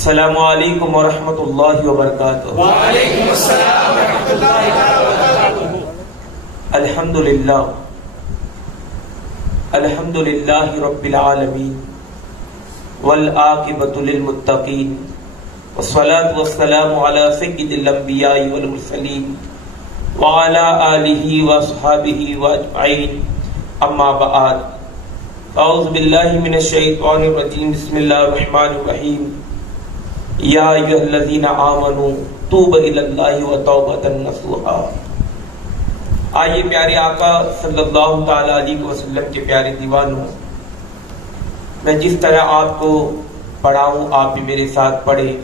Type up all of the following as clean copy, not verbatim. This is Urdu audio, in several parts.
السلام علیکم ورحمۃ اللہ وبرکاتہ۔ وعلیکم السلام ورحمۃ اللہ وبرکاتہ۔ الحمد للہ رب العالمین والعاقبۃ للمتقین والصلاة والسلام علی سید الانبیاء والمرسلین وعلی آلہ واصحابہ واجمعین، اما بعد، اعوذ باللہ من الشیطان الرجیم، بسم اللہ الرحمن الرحیم، یا ایھا الذین آمنوا توبوا الی اللہ وتوبۃ نصوحا۔ آئیے پیارے آقا صلی اللہ تعالی علیہ وسلم کے پیارے دیوانوں، میں جس طرح آپ کو پڑھاؤں آپ بھی میرے ساتھ پڑھیں۔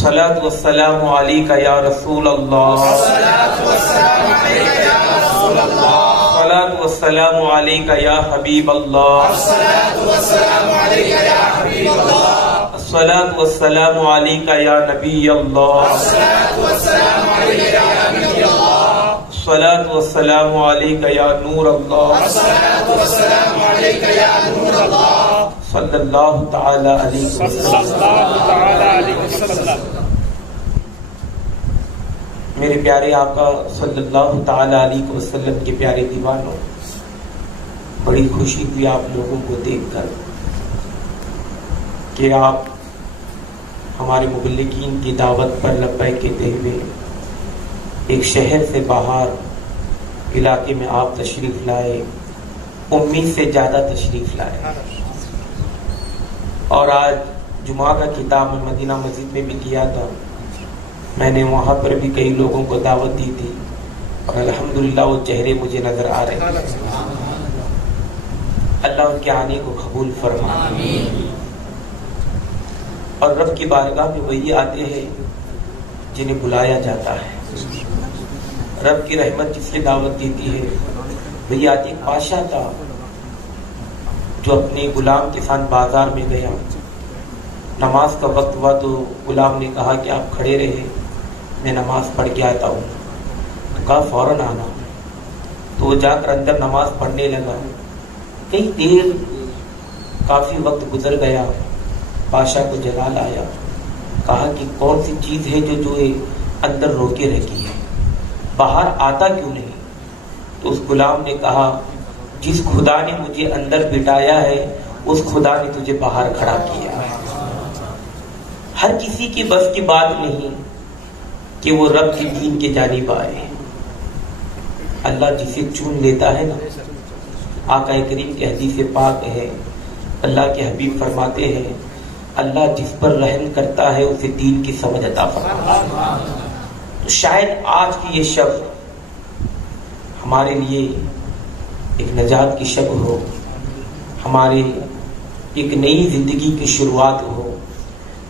صلاۃ والسلام علیک یا رسول اللہ، صلاۃ والسلام علیک یا رسول اللہ، صلاۃ والسلام علیک یا حبیب اللہ، صلاۃ والسلام علیک یا حبیب اللہ، صلاۃ والسلام علیک یا نبی اللہ، صلاۃ والسلام علیک یا نبی اللہ، صلاۃ والسلام علیک یا نور اللہ، صلاۃ والسلام علیک یا نور اللہ، صلی اللہ تعالی علیہ وسلم۔ میرے پیارے آقا صلی اللہ تعالی علیہ وسلم کے پیارے دیوانوں، بڑی خوشی ہوئی آپ لوگوں کو دیکھ کر کہ آپ ہمارے مبلغین کی دعوت پر لبیک کہتے ہوئے ایک شہر سے باہر علاقے میں آپ تشریف لائے، امید سے زیادہ تشریف لائے، اور آج جمعہ کا خطاب میں مدینہ مسجد میں بھی کیا تھا، میں نے وہاں پر بھی کئی لوگوں کو دعوت دی تھی، اور الحمدللہ وہ چہرے مجھے نظر آ رہے ہیں۔ اللہ ان کے آنے کو قبول فرمائے، اور رب کی بارگاہ میں وہی آتے ہیں جنہیں بلایا جاتا ہے۔ رب کی رحمت جس نے دعوت دیتی ہے وہی آتی۔ ایک بادشاہ تھا جو اپنے غلام کے ساتھ بازار میں گیا، نماز کا وقت ہوا تو غلام نے کہا کہ آپ کھڑے رہے، میں نماز پڑھ کے آتا ہوں۔ تو کہا فوراً آنا۔ تو وہ جا کر اندر نماز پڑھنے لگا۔ کئی دیر، کافی وقت گزر گیا، بادشاہ کو جلال آیا، کہا کہ کون سی چیز ہے جو اندر روکے رکھی ہے، باہر آتا کیوں نہیں؟ تو اس غلام نے کہا جس خدا نے مجھے اندر بٹھایا ہے اس خدا نے تجھے باہر کھڑا کیا ہے۔ ہر کسی کی بس کی بات نہیں کہ وہ رب کے دین کے جانب آئے۔ اللہ جسے چن لیتا ہے نا، آقا کریم کے حدیث پاک ہے، اللہ کے حبیب فرماتے ہیں اللہ جس پر رحم کرتا ہے اسے دین کی سمجھ عطا فرماتا ہے۔ تو شاید آج کی یہ شب ہمارے لیے ایک نجات کی شب ہو، ہمارے ایک نئی زندگی کی شروعات ہو۔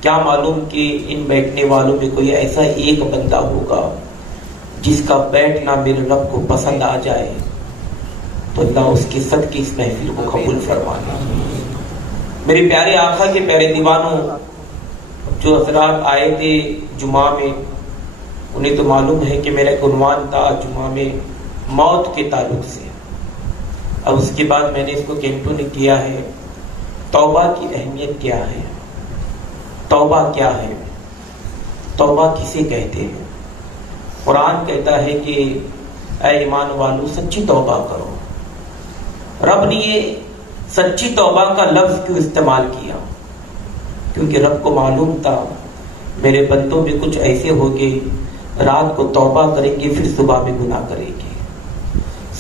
کیا معلوم کہ ان بیٹھنے والوں میں کوئی ایسا ایک بندہ ہوگا جس کا بیٹھنا میرے رب کو پسند آ جائے، تو اللہ اس کے صدقے اس محفل کو قبول فرمائے۔ میرے پیارے آقا کے پیارے دیوانوں، جو حضرات آئے تھے جمعہ میں انہیں تو معلوم ہے کہ میرا عنوان تھا جمعہ میں موت کے تعلق سے۔ اب اس کے بعد میں نے اس کو کینٹو نے کیا ہے توبہ کی اہمیت کیا ہے، توبہ کیا ہے، توبہ کسے کہتے ہیں۔ قرآن کہتا ہے کہ اے ایمان والو سچی توبہ کرو۔ رب نے یہ سچی توبہ کا لفظ کیوں استعمال کیا؟ کیونکہ رب کو معلوم تھا میرے بندوں میں کچھ ایسے ہوگے رات کو توبہ کریں گے پھر صبح میں گناہ کریں گے،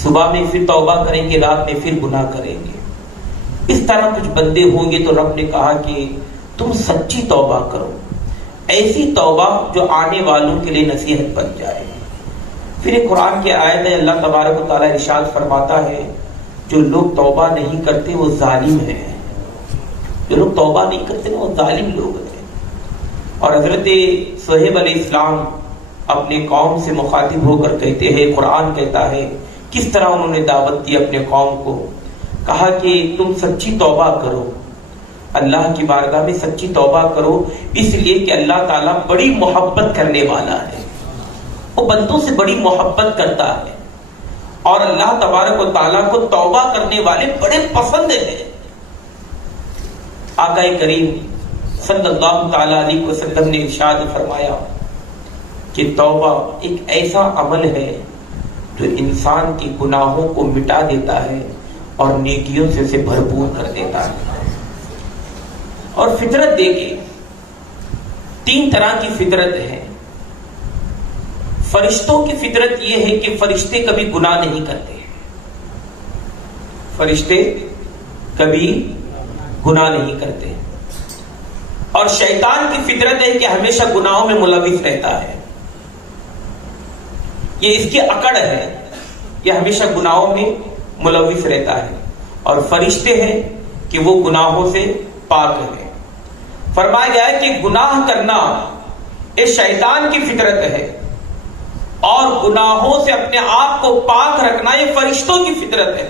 صبح میں پھر توبہ کریں گے رات میں پھر گناہ کریں گے۔ اس طرح کچھ بندے ہوں گے، تو رب نے کہا کہ تم سچی توبہ کرو، ایسی توبہ جو آنے والوں کے لیے نصیحت بن جائے۔ پھر ایک قرآن کی آیت ہے، اللہ تبارک و تعالیٰ ارشاد فرماتا ہے جو لوگ توبہ نہیں کرتے وہ ظالم ہیں، جو لوگ توبہ نہیں کرتے وہ ظالم لوگ ہیں۔ اور حضرت صہیب علیہ السلام اپنے قوم سے مخاطب ہو کر کہتے ہیں، قرآن کہتا ہے کس طرح انہوں نے دعوت دی اپنے قوم کو، کہا کہ تم سچی توبہ کرو، اللہ کی بارگاہ میں سچی توبہ کرو، اس لیے کہ اللہ تعالیٰ بڑی محبت کرنے والا ہے، وہ بندوں سے بڑی محبت کرتا ہے، اور اللہ تبارک و تعالیٰ کو توبہ کرنے والے بڑے پسند ہیں۔ آقا کریم صلی اللہ تعالی علیہ وسلم نے ارشاد فرمایا کہ توبہ ایک ایسا عمل ہے جو انسان کے گناہوں کو مٹا دیتا ہے اور نیکیوں سے اسے بھرپور کر دیتا ہے. اور فطرت دیکھیں، 3 طرح کی فطرت ہے. فرشتوں کی فطرت یہ ہے کہ فرشتے کبھی گناہ نہیں کرتے، فرشتے کبھی گناہ نہیں کرتے. اور شیطان کی فطرت ہے کہ ہمیشہ گناہوں میں ملوث رہتا ہے، یہ اس کی اکڑ ہے، یہ ہمیشہ گناہوں میں ملوث رہتا ہے. اور فرشتے ہیں کہ وہ گناہوں سے پاک ہے. فرمایا گیا ہے کہ گناہ کرنا یہ شیطان کی فطرت ہے، اور گناہوں سے اپنے آپ کو پاک رکھنا یہ فرشتوں کی فطرت ہے.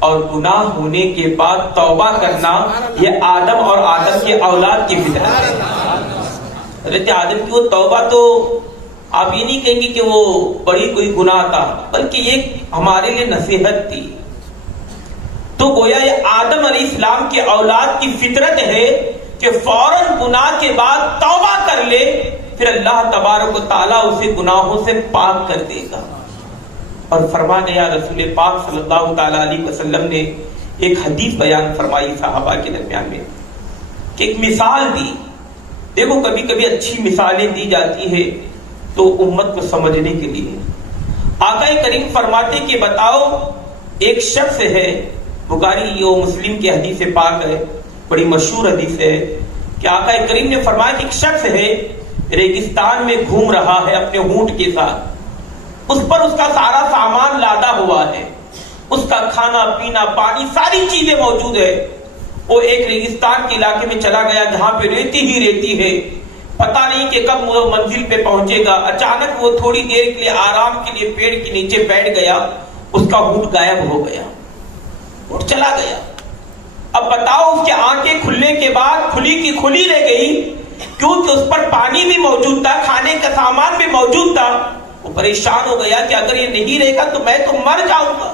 اور گناہ ہونے کے بعد توبہ کرنا یہ آدم اور آدم کے اولاد کی فطرت ہے. حضرت آدم کی وہ توبہ تو آپ یہ نہیں کہیں گے کہ وہ بڑی کوئی گناہ تھا، بلکہ یہ ہمارے لیے نصیحت تھی. تو گویا یہ آدم علیہ السلام کے اولاد کی فطرت ہے کہ فوراً گناہ کے بعد توبہ کر لے، پھر اللہ تبارک و تعالیٰ اسے گناہوں سے پاک کر دے گا. اور فرما گیا رسول پاک صلی اللہ تعالی علیہ وسلم نے ایک حدیث بیان فرمائی صحابہ کے درمیان میں کہ ایک مثال دی. دیکھو کبھی کبھی اچھی مثالیں دی جاتی ہے تو امت کو سمجھنے کے لیے. آقا کریم فرماتے کہ بتاؤ ایک شخص ہے، بخاری و مسلم کی حدیث پاک ہے، بڑی مشہور حدیث ہے کہ آقا کریم نے فرمایا کہ ایک شخص ہے ریگستان میں گھوم رہا ہے اپنے اونٹ کے ساتھ، اس پر اس کا سارا سامان لادا ہوا ہے، اس کا کھانا پینا پانی ساری چیزیں موجود ہے. وہ ایک ریگستان کے علاقے میں چلا گیا جہاں پہ ریتی ہی ریتی ہے، پتہ نہیں کہ کب وہ منزل پہ پہنچے گا. اچانک وہ تھوڑی دیر کے لیے آرام کے لیے پیڑ کے نیچے بیٹھ گیا، اس کا اونٹ غائب ہو گیا، اونٹ چلا گیا. اب بتاؤ اس کے آنکھیں کھلنے کے بعد کھلی کی کھلی رہ گئی، کیونکہ اس پر پانی بھی موجود تھا، کھانے کا سامان بھی موجود تھا. وہ پریشان ہو گیا کہ اگر یہ نہیں رہے گا تو میں تو مر جاؤں گا.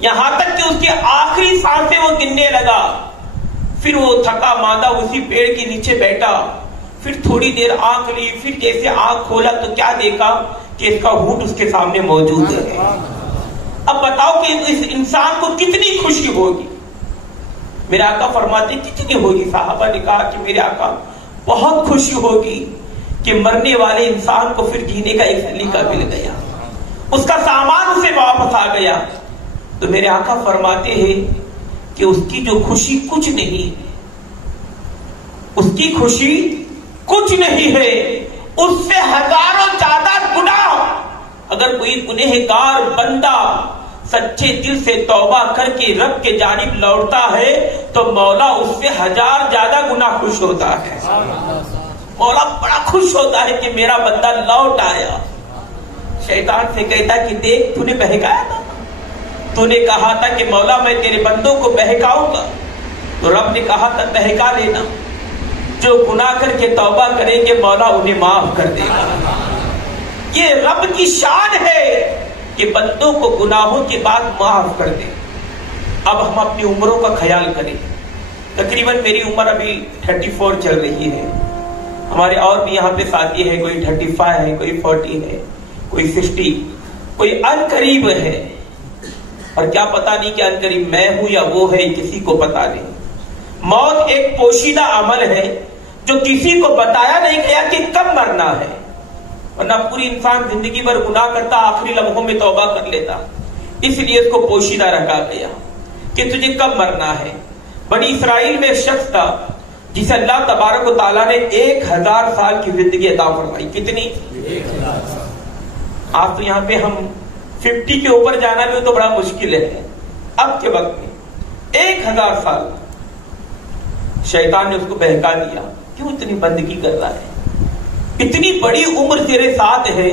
یہاں تک کہ اس کی آخری سانسیں وہ گننے لگا. پھر وہ تھکا ماندہ اسی پیڑ کے نیچے بیٹھا، پھر تھوڑی دیر آنکھ لی، پھر جیسے آنکھ کھولا تو کیا دیکھا کہ اس کا اونٹ اس کے سامنے موجود ہے. اب بتاؤ کہ اس انسان کو کتنی خوشی ہوگی. میرے آقا فرماتے کتنی ہوگی؟ صحابہ نے کہا کہ میرے آقا بہت خوشی ہوگی کہ مرنے والے انسان کو پھر جینے کا ایک سلیقہ مل گیا، اس کا سامان اسے واپس آ گیا. تو میرے آقا فرماتے ہیں کہ اس کی جو خوشی کچھ نہیں، اس کی خوشی کچھ نہیں ہے، اس سے ہزاروں زیادہ گناہ. اگر کوئی گنہگار بندہ سچے دل سے توبہ کر کے رب کے جانب لوٹتا ہے تو مولا اس سے 1000 زیادہ گناہ خوش ہوتا ہے. مولا بڑا خوش ہوتا ہے کہ میرا بندہ لوٹ آیا. شیطان سے کہتا ہے کہ دیکھ تو نے بہکایا تھا، تو نے کہا تھا کہ مولا میں تیرے بندوں کو بہکاؤں گا، تو رب نے کہا تھا بہکا لینا، جو گناہ کر کے توبہ کریں گے مولا انہیں معاف کر دے گا. یہ رب کی شان ہے کہ بندوں کو گناہوں کے بعد معاف کر دے. اب ہم اپنی عمروں کا خیال کریں. تقریباً میری عمر ابھی 34 چل رہی ہے. ہمارے اور بھی یہاں پہ ساتھی ہے، کوئی 35 ہے، کوئی 40 ہے، کوئی 60، کوئی ان قریب ہے، اور کیا پتا نہیں کہ ان قریب میں ہوں یا وہ ہے، کسی کو پتا نہیں. موت ایک پوشیدہ عمل ہے جو کسی کو بتایا نہیں گیا کہ کب مرنا ہے، ورنہ پوری انسان زندگی بھر گناہ کرتا، آخری لمحوں میں توبہ کر لیتا. اس لیے اس کو پوشیدہ رکھا گیا کہ تجھے کب مرنا ہے. بنی اسرائیل میں ایک شخص تھا جسے اللہ تبارک و تعالیٰ نے 1000 سال کی زندگی عطا فرمائی. کتنی؟ 1000 سال. آج تو یہاں پہ ہم 50 کے اوپر جانا بھی تو بڑا مشکل ہے. اب کے وقت میں 1000 سال شیطان نے اس کو بہکا دیا. کیوں اتنی بندگی کر رہا ہے؟ اتنی بڑی عمر تیرے ساتھ ہے،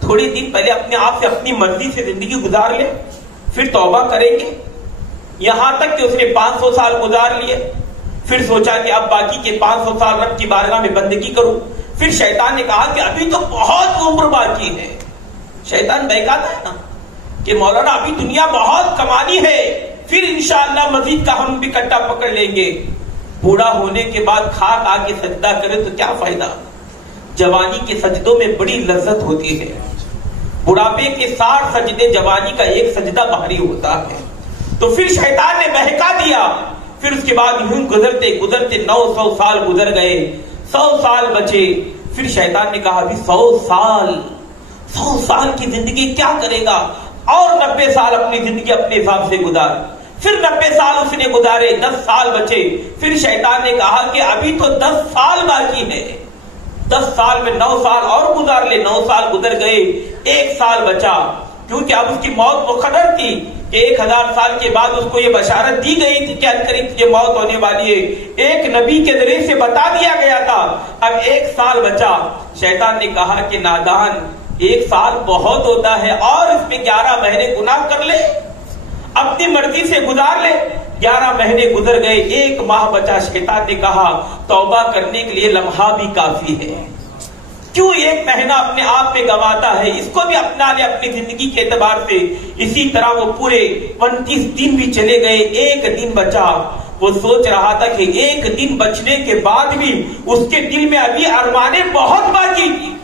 تھوڑے دن پہلے اپنے آپ سے اپنی مرضی سے زندگی گزار لے، پھر توبہ کریں گے. یہاں تک کہ اس نے 500 سال گزار لیے، پھر سوچا کہ اب باقی کے 500 سال رب کی بارگاہ میں بندگی کروں. پھر شیطان نے کہا کہ ابھی تو بہت عمر باقی ہے. شیطان بہکاتا ہے نا کہ مولانا ابھی دنیا بہت کمانی ہے، پھر انشاءاللہ مزید کا ہم بھی کٹا پکڑ لیں گے. بوڑھا ہونے کے بعد خاک آ کے سجدہ کرے تو کیا فائدہ؟ جوانی کے سجدوں میں بڑی لذت ہوتی ہے. بڑھاپے کے 60 سجدے، جوانی کا ایک سجدہ بھاری ہوتا ہے. تو پھر شیطان نے بہکا دیا. پھر اس کے بعد یوں گزرتے گزرتے 900 سال گزر گئے، 100 سال بچے. پھر شیطان نے کہا ابھی 100 سال کی زندگی کیا کرے گا، اور 90 سال اپنی زندگی اپنے حساب سے گزار. پھر 90 سال اس نے گزارے، 10 سال بچے. پھر شیطان نے کہا کہ ابھی تو 10 سال باقی ہے، 10 سال میں 9 سال اور گزار لے. 9 سال گزر گئے، 1 سال بچا. کیونکہ اب اس کی موت مقرر تھی کہ 1000 سال کے بعد اس کو یہ بشارت دی گئی تھی کہ عنقریب تجھے موت ہونے والی ہے. ایک نبی کے ذریعے سے بتا دیا گیا تھا. اب 1 سال بچا. شیطان نے کہا کہ نادان، 1 سال بہت ہوتا ہے، اور اس میں 11 مہینے گناہ کر لے، اپنی مرضی سے گزار لے. 11 مہینے گزر گئے، 1 ماہ بچا. شیطان نے کہا توبہ کرنے کے لیے لمحہ بھی کافی ہے، کیوں 1 مہینہ اپنے آپ میں گواتا ہے، اس کو بھی اپنا لے اپنی زندگی کے اعتبار سے. اسی طرح وہ پورے 29 دن بھی چلے گئے، 1 دن بچا. وہ سوچ رہا تھا کہ 1 دن بچنے کے بعد بھی اس کے دل میں ابھی ارمانیں بہت باقی تھی.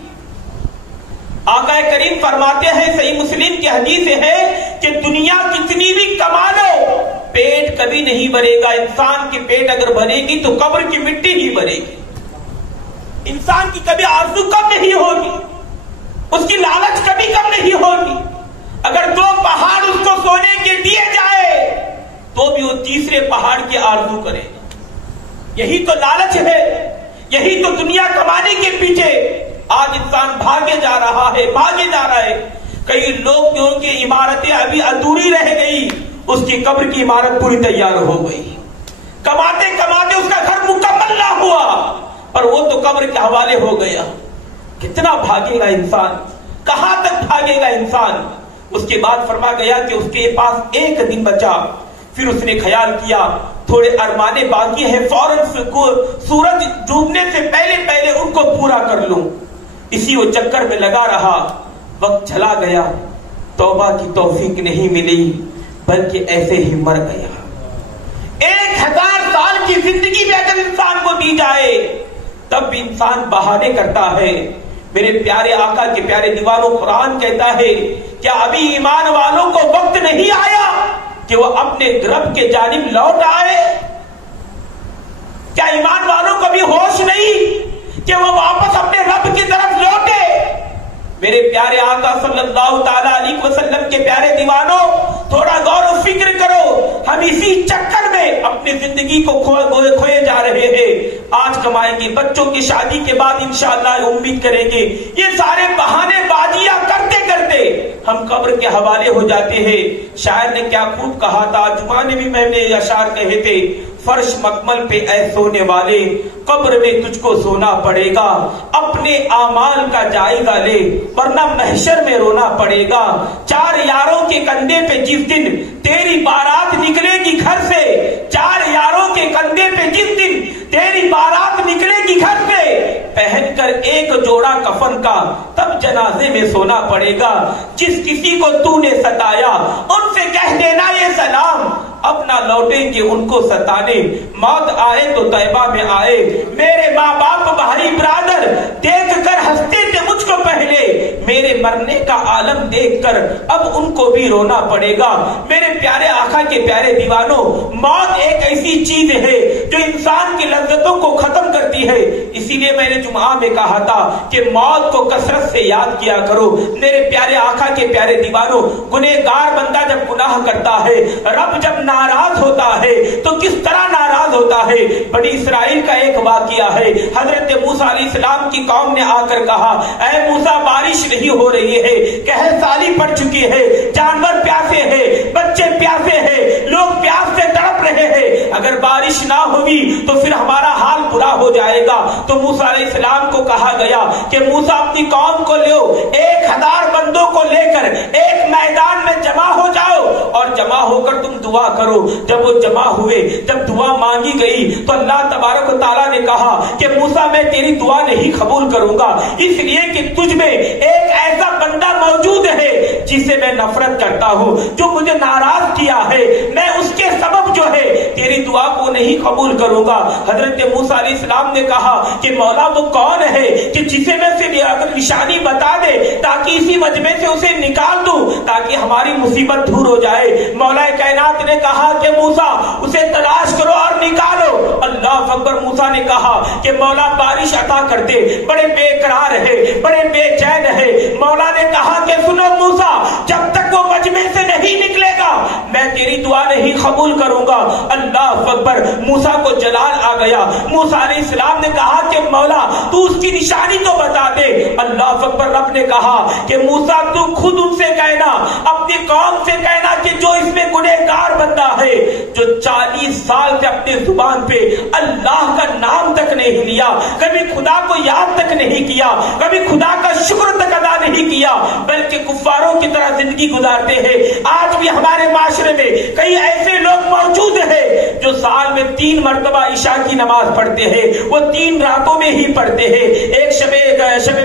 آقا کریم فرماتے ہیں، صحیح مسلم کی حدیث ہے کہ دنیا کتنی بھی کما لو، پیٹ کبھی نہیں بھرے گا. انسان کی پیٹ اگر بھرے گی تو قبر کی مٹی ہی بھرے گی. انسان کی کبھی آرزو کم نہیں ہوگی، اس کی لالچ کبھی کم نہیں ہوگی. اگر 2 پہاڑ اس کو سونے کے دیے جائے تو بھی وہ تیسرے پہاڑ کی آرزو کرے. یہی تو لالچ ہے، یہی تو دنیا کمانے کے پیچھے آج انسان بھاگے جا رہا ہے. کئی لوگ جو کی عمارتیں ابھی ادھوری رہ گئی، اس کی قبر کی عمارت پوری تیار ہو گئی. کماتے کماتے اس کا گھر مکمل نہ ہوا اور وہ تو قبر کے حوالے ہو گیا. کتنا بھاگے گا انسان، کہاں تک بھاگے گا انسان. اس کے بعد فرما گیا کہ اس کے پاس 1 دن بچا. پھر اس نے خیال کیا تھوڑے ارمانے باقی ہیں، فوراً سورج ڈوبنے سے پہلے ان کو پورا کر لوں. اسی وہ چکر میں لگا رہا. وقت چلا گیا، توبہ کی توفیق نہیں ملی، بلکہ ایسے ہی مر گیا. 1000 سال کی زندگی بھی اگر انسان کو دی جائے تب بھی انسان بہانے کرتا ہے. میرے پیارے آقا کے پیارے دیوانوں، قرآن کہتا ہے کیا ابھی ایمان والوں کو وقت نہیں آیا کہ وہ اپنے رب کے جانب لوٹ آئے؟ کیا ایمان والوں کو بھی ہوش نہیں کہ وہ واپس اپنے رب کی طرف لوٹے؟ میرے پیارے آقا صلی اللہ تعالی علیہ وسلم کے پیارے دیوانوں، تھوڑا غور و فکر کرو. ہم اسی چکر میں اپنی زندگی کو کھوئے جا رہے ہیں. آج کمائیں گے، بچوں کی شادی کے بعد انشاءاللہ امید کریں گے. یہ سارے بہانے بازیاں کرتے کرتے ہم قبر کے حوالے ہو جاتے ہیں. شاعر نے کیا خوب کہا تھا، زمانے بھی میں نے اشعار کہے تھے، فرش مکمل پہ اے سونے والے، قبر میں تجھ کو سونا پڑے گا. اپنے اعمال کا جائزہ لے ورنہ محشر میں رونا پڑے گا. 4 یاروں کے کندھے پہ جس دن تیری بارات نکلے گی گھر سے، 4 یاروں کے کندھے پہ جس دن تیری بارات نکلے گی گھر سے، پہن کر 1 جوڑا کفن کا تب جنازے میں سونا پڑے گا. جس کسی کو تو نے ستایا ان سے کہہ دینا یہ سلام، اب نہ لوٹیں گے ان کو ستانے. موت آئے تو طیبہ میں آئے. میرے ماں باپ بھائی برادر دیکھ کر ہنستے تھے مجھ کو پہلے، میرے مرنے کا عالم دیکھ کر اب ان کو بھی رونا پڑے گا. میرے پیارے آقا کے پیارے دیوانوں، موت ایک ایسی چیز ہے جو انسان کی لذتوں کو ختم کرتی ہے. اسی لیے میں نے جمعہ میں کہا تھا کہ موت کو کثرت سے یاد کیا کرو. میرے پیارے آقا کے پیارے دیوانوں، گنہگار بندہ جب گناہ کرتا ہے، رب جب ناراض ہوتا ہے تو کس طرح ناراض ہوتا ہے. بنی اسرائیل کا ایک واقعہ ہے. حضرت موسیٰ علیہ السلام کی قوم نے آ کر کہا اے موسیٰ بارش نہیں ہو رہی ہے، قحط سالی پڑ چکی ہے، جانور پیاسے ہیں، بچے پیاسے ہیں، لوگ پیاس سے تڑپ رہے ہیں، اگر بارش نہ ہوئی تو پھر ہمارا حال برا ہو جائے گا. تو موسیٰ علیہ السلام کو کہا گیا کہ موسیٰ اپنی قوم کو لو، 1000 بندوں کو لے کر ایک میدان میں جمع ہو جاؤ اور اور جمع ہو کر تم دعا کرو. جب وہ جمع ہوئے, جب دعا مانگی گئی تو اللہ تبارک و تعالیٰ نے کہا کہ موسیٰ میں تیری دعا نہیں قبول کروں گا, اس لیے کہ تجھ میں ایک ایسا بندہ موجود ہے جسے میں نفرت کرتا ہوں, جو مجھے ناراض کیا ہے, میں اس کے سبب جو ہے تیری دعا کو نہیں قبول کروں گا. حضرت موسیٰ علیہ السلام نے کہا کہ مولا وہ کون ہے کہ جسے میں سے اگر نشانی بتا دے تاکہ اسی مجمع سے اسے نکال دوں تاکہ ہماری مصیبت دور ہو جائے. مولا کائنات نے کہا کہ موسیٰ اسے تلاش کرو اور نکالو. اللہ اکبر. موسیٰ نے کہا کہ مولا بارش عطا کر دے, بڑے بے قرار ہے, بڑے بے چین ہے. مولا نے کہا کہ سنو موسیٰ, جب تک وہ مجمع سے نہیں نکلے گا میں تیری دعا نہیں قبول کروں گا. اللہ اکبر. موسیٰ کو جلال آ گیا. موسیٰ علیہ السلام نے کہا کہ مولا تو اس کی نشانی تو بتا دے. اللہ اکبر. رب نے کہا کہ موسیٰ تو خود ان سے کہنا, اپنی قوم سے کہنا کہ جو اس میں گنہگار بندہ ہے, جو 40 سال سے اپنے زبان پہ اللہ کا نام تک نہیں لیا, کبھی خدا کو یاد تک نہیں کیا, کبھی خدا کا شکر تک ادا نہیں کیا, بلکہ کفاروں کی طرح زندگی گزارتے ہیں. آج بھی ہمارے معاشرے میں کئی ایسے لوگ موجود ہیں جو سال میں 3 مرتبہ عشاء کی نماز پڑھتے ہیں, وہ 3 راتوں میں ہی پڑھتے ہیں. ایک شب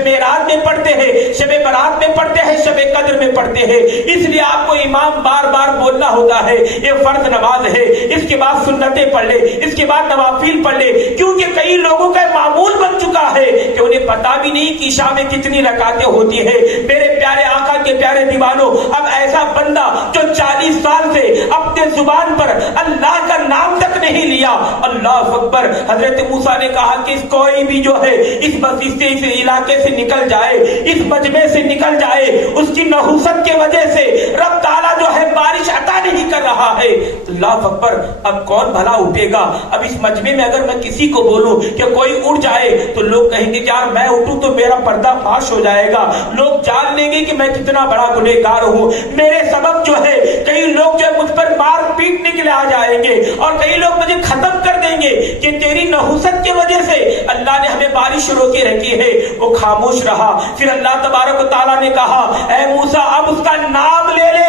معراج میں پڑھتے ہیں, شب برات میں پڑھتے ہیں, شب قدر میں پڑھتے ہیں. اس لیے آپ کو امام بار بار بولنا ہوتا ہے یہ فرض نماز ہے, اس کے بعد سنتیں پڑھ لے, اس کے بعد نوافل پڑھ لے, کیونکہ کئی لوگوں کا معمول بن چکا ہے کہ انہیں پتا بھی نہیں کہ عشاء میں کتنی رکعتیں ہوتی ہیں. میرے پیارے آقا کے پیارے دیوانوں, اب ایسا بندہ جو 40 سال سے اپنے زبان پر اللہ کا نام تک نہیں لیا, اللہ اکبر. حضرت موسیٰ نے کہا کہ کوئی بھی جو ہے اس مسجد سے, اس علاقے سے نکل جائے, اس مجمع سے نکل جائے, اس کی نحوست کی وجہ سے رب تعالیٰ جو ہے بارش عطا نہیں کر رہا ہے. اللہ اکبر. اب کون بھلا اٹھے گا؟ اب اس مجمع میں اگر میں کسی کو بولوں کہ کوئی اٹھ جائے تو لوگ کہیں گے کہ یار میں اٹھوں تو میرا پردہ فاش ہو جائے گا, لوگ جان لیں گے کہ میں کتنا بڑا گنہگار ہوں. میرے سبب جو ہے کئی لوگ جو ہے مجھ پر مار پیٹنے کے لیے آ جائیں گے, اور کئی لوگ مجھے ختم کر دیں گے کہ تیری نحوست کی وجہ سے اللہ نے ہمیں بارش روکے رکھی ہے. وہ خاموش رہا. پھر اللہ تبارک و تعالیٰ نے کہا اے موسیٰ اب اس کا نام لے لے,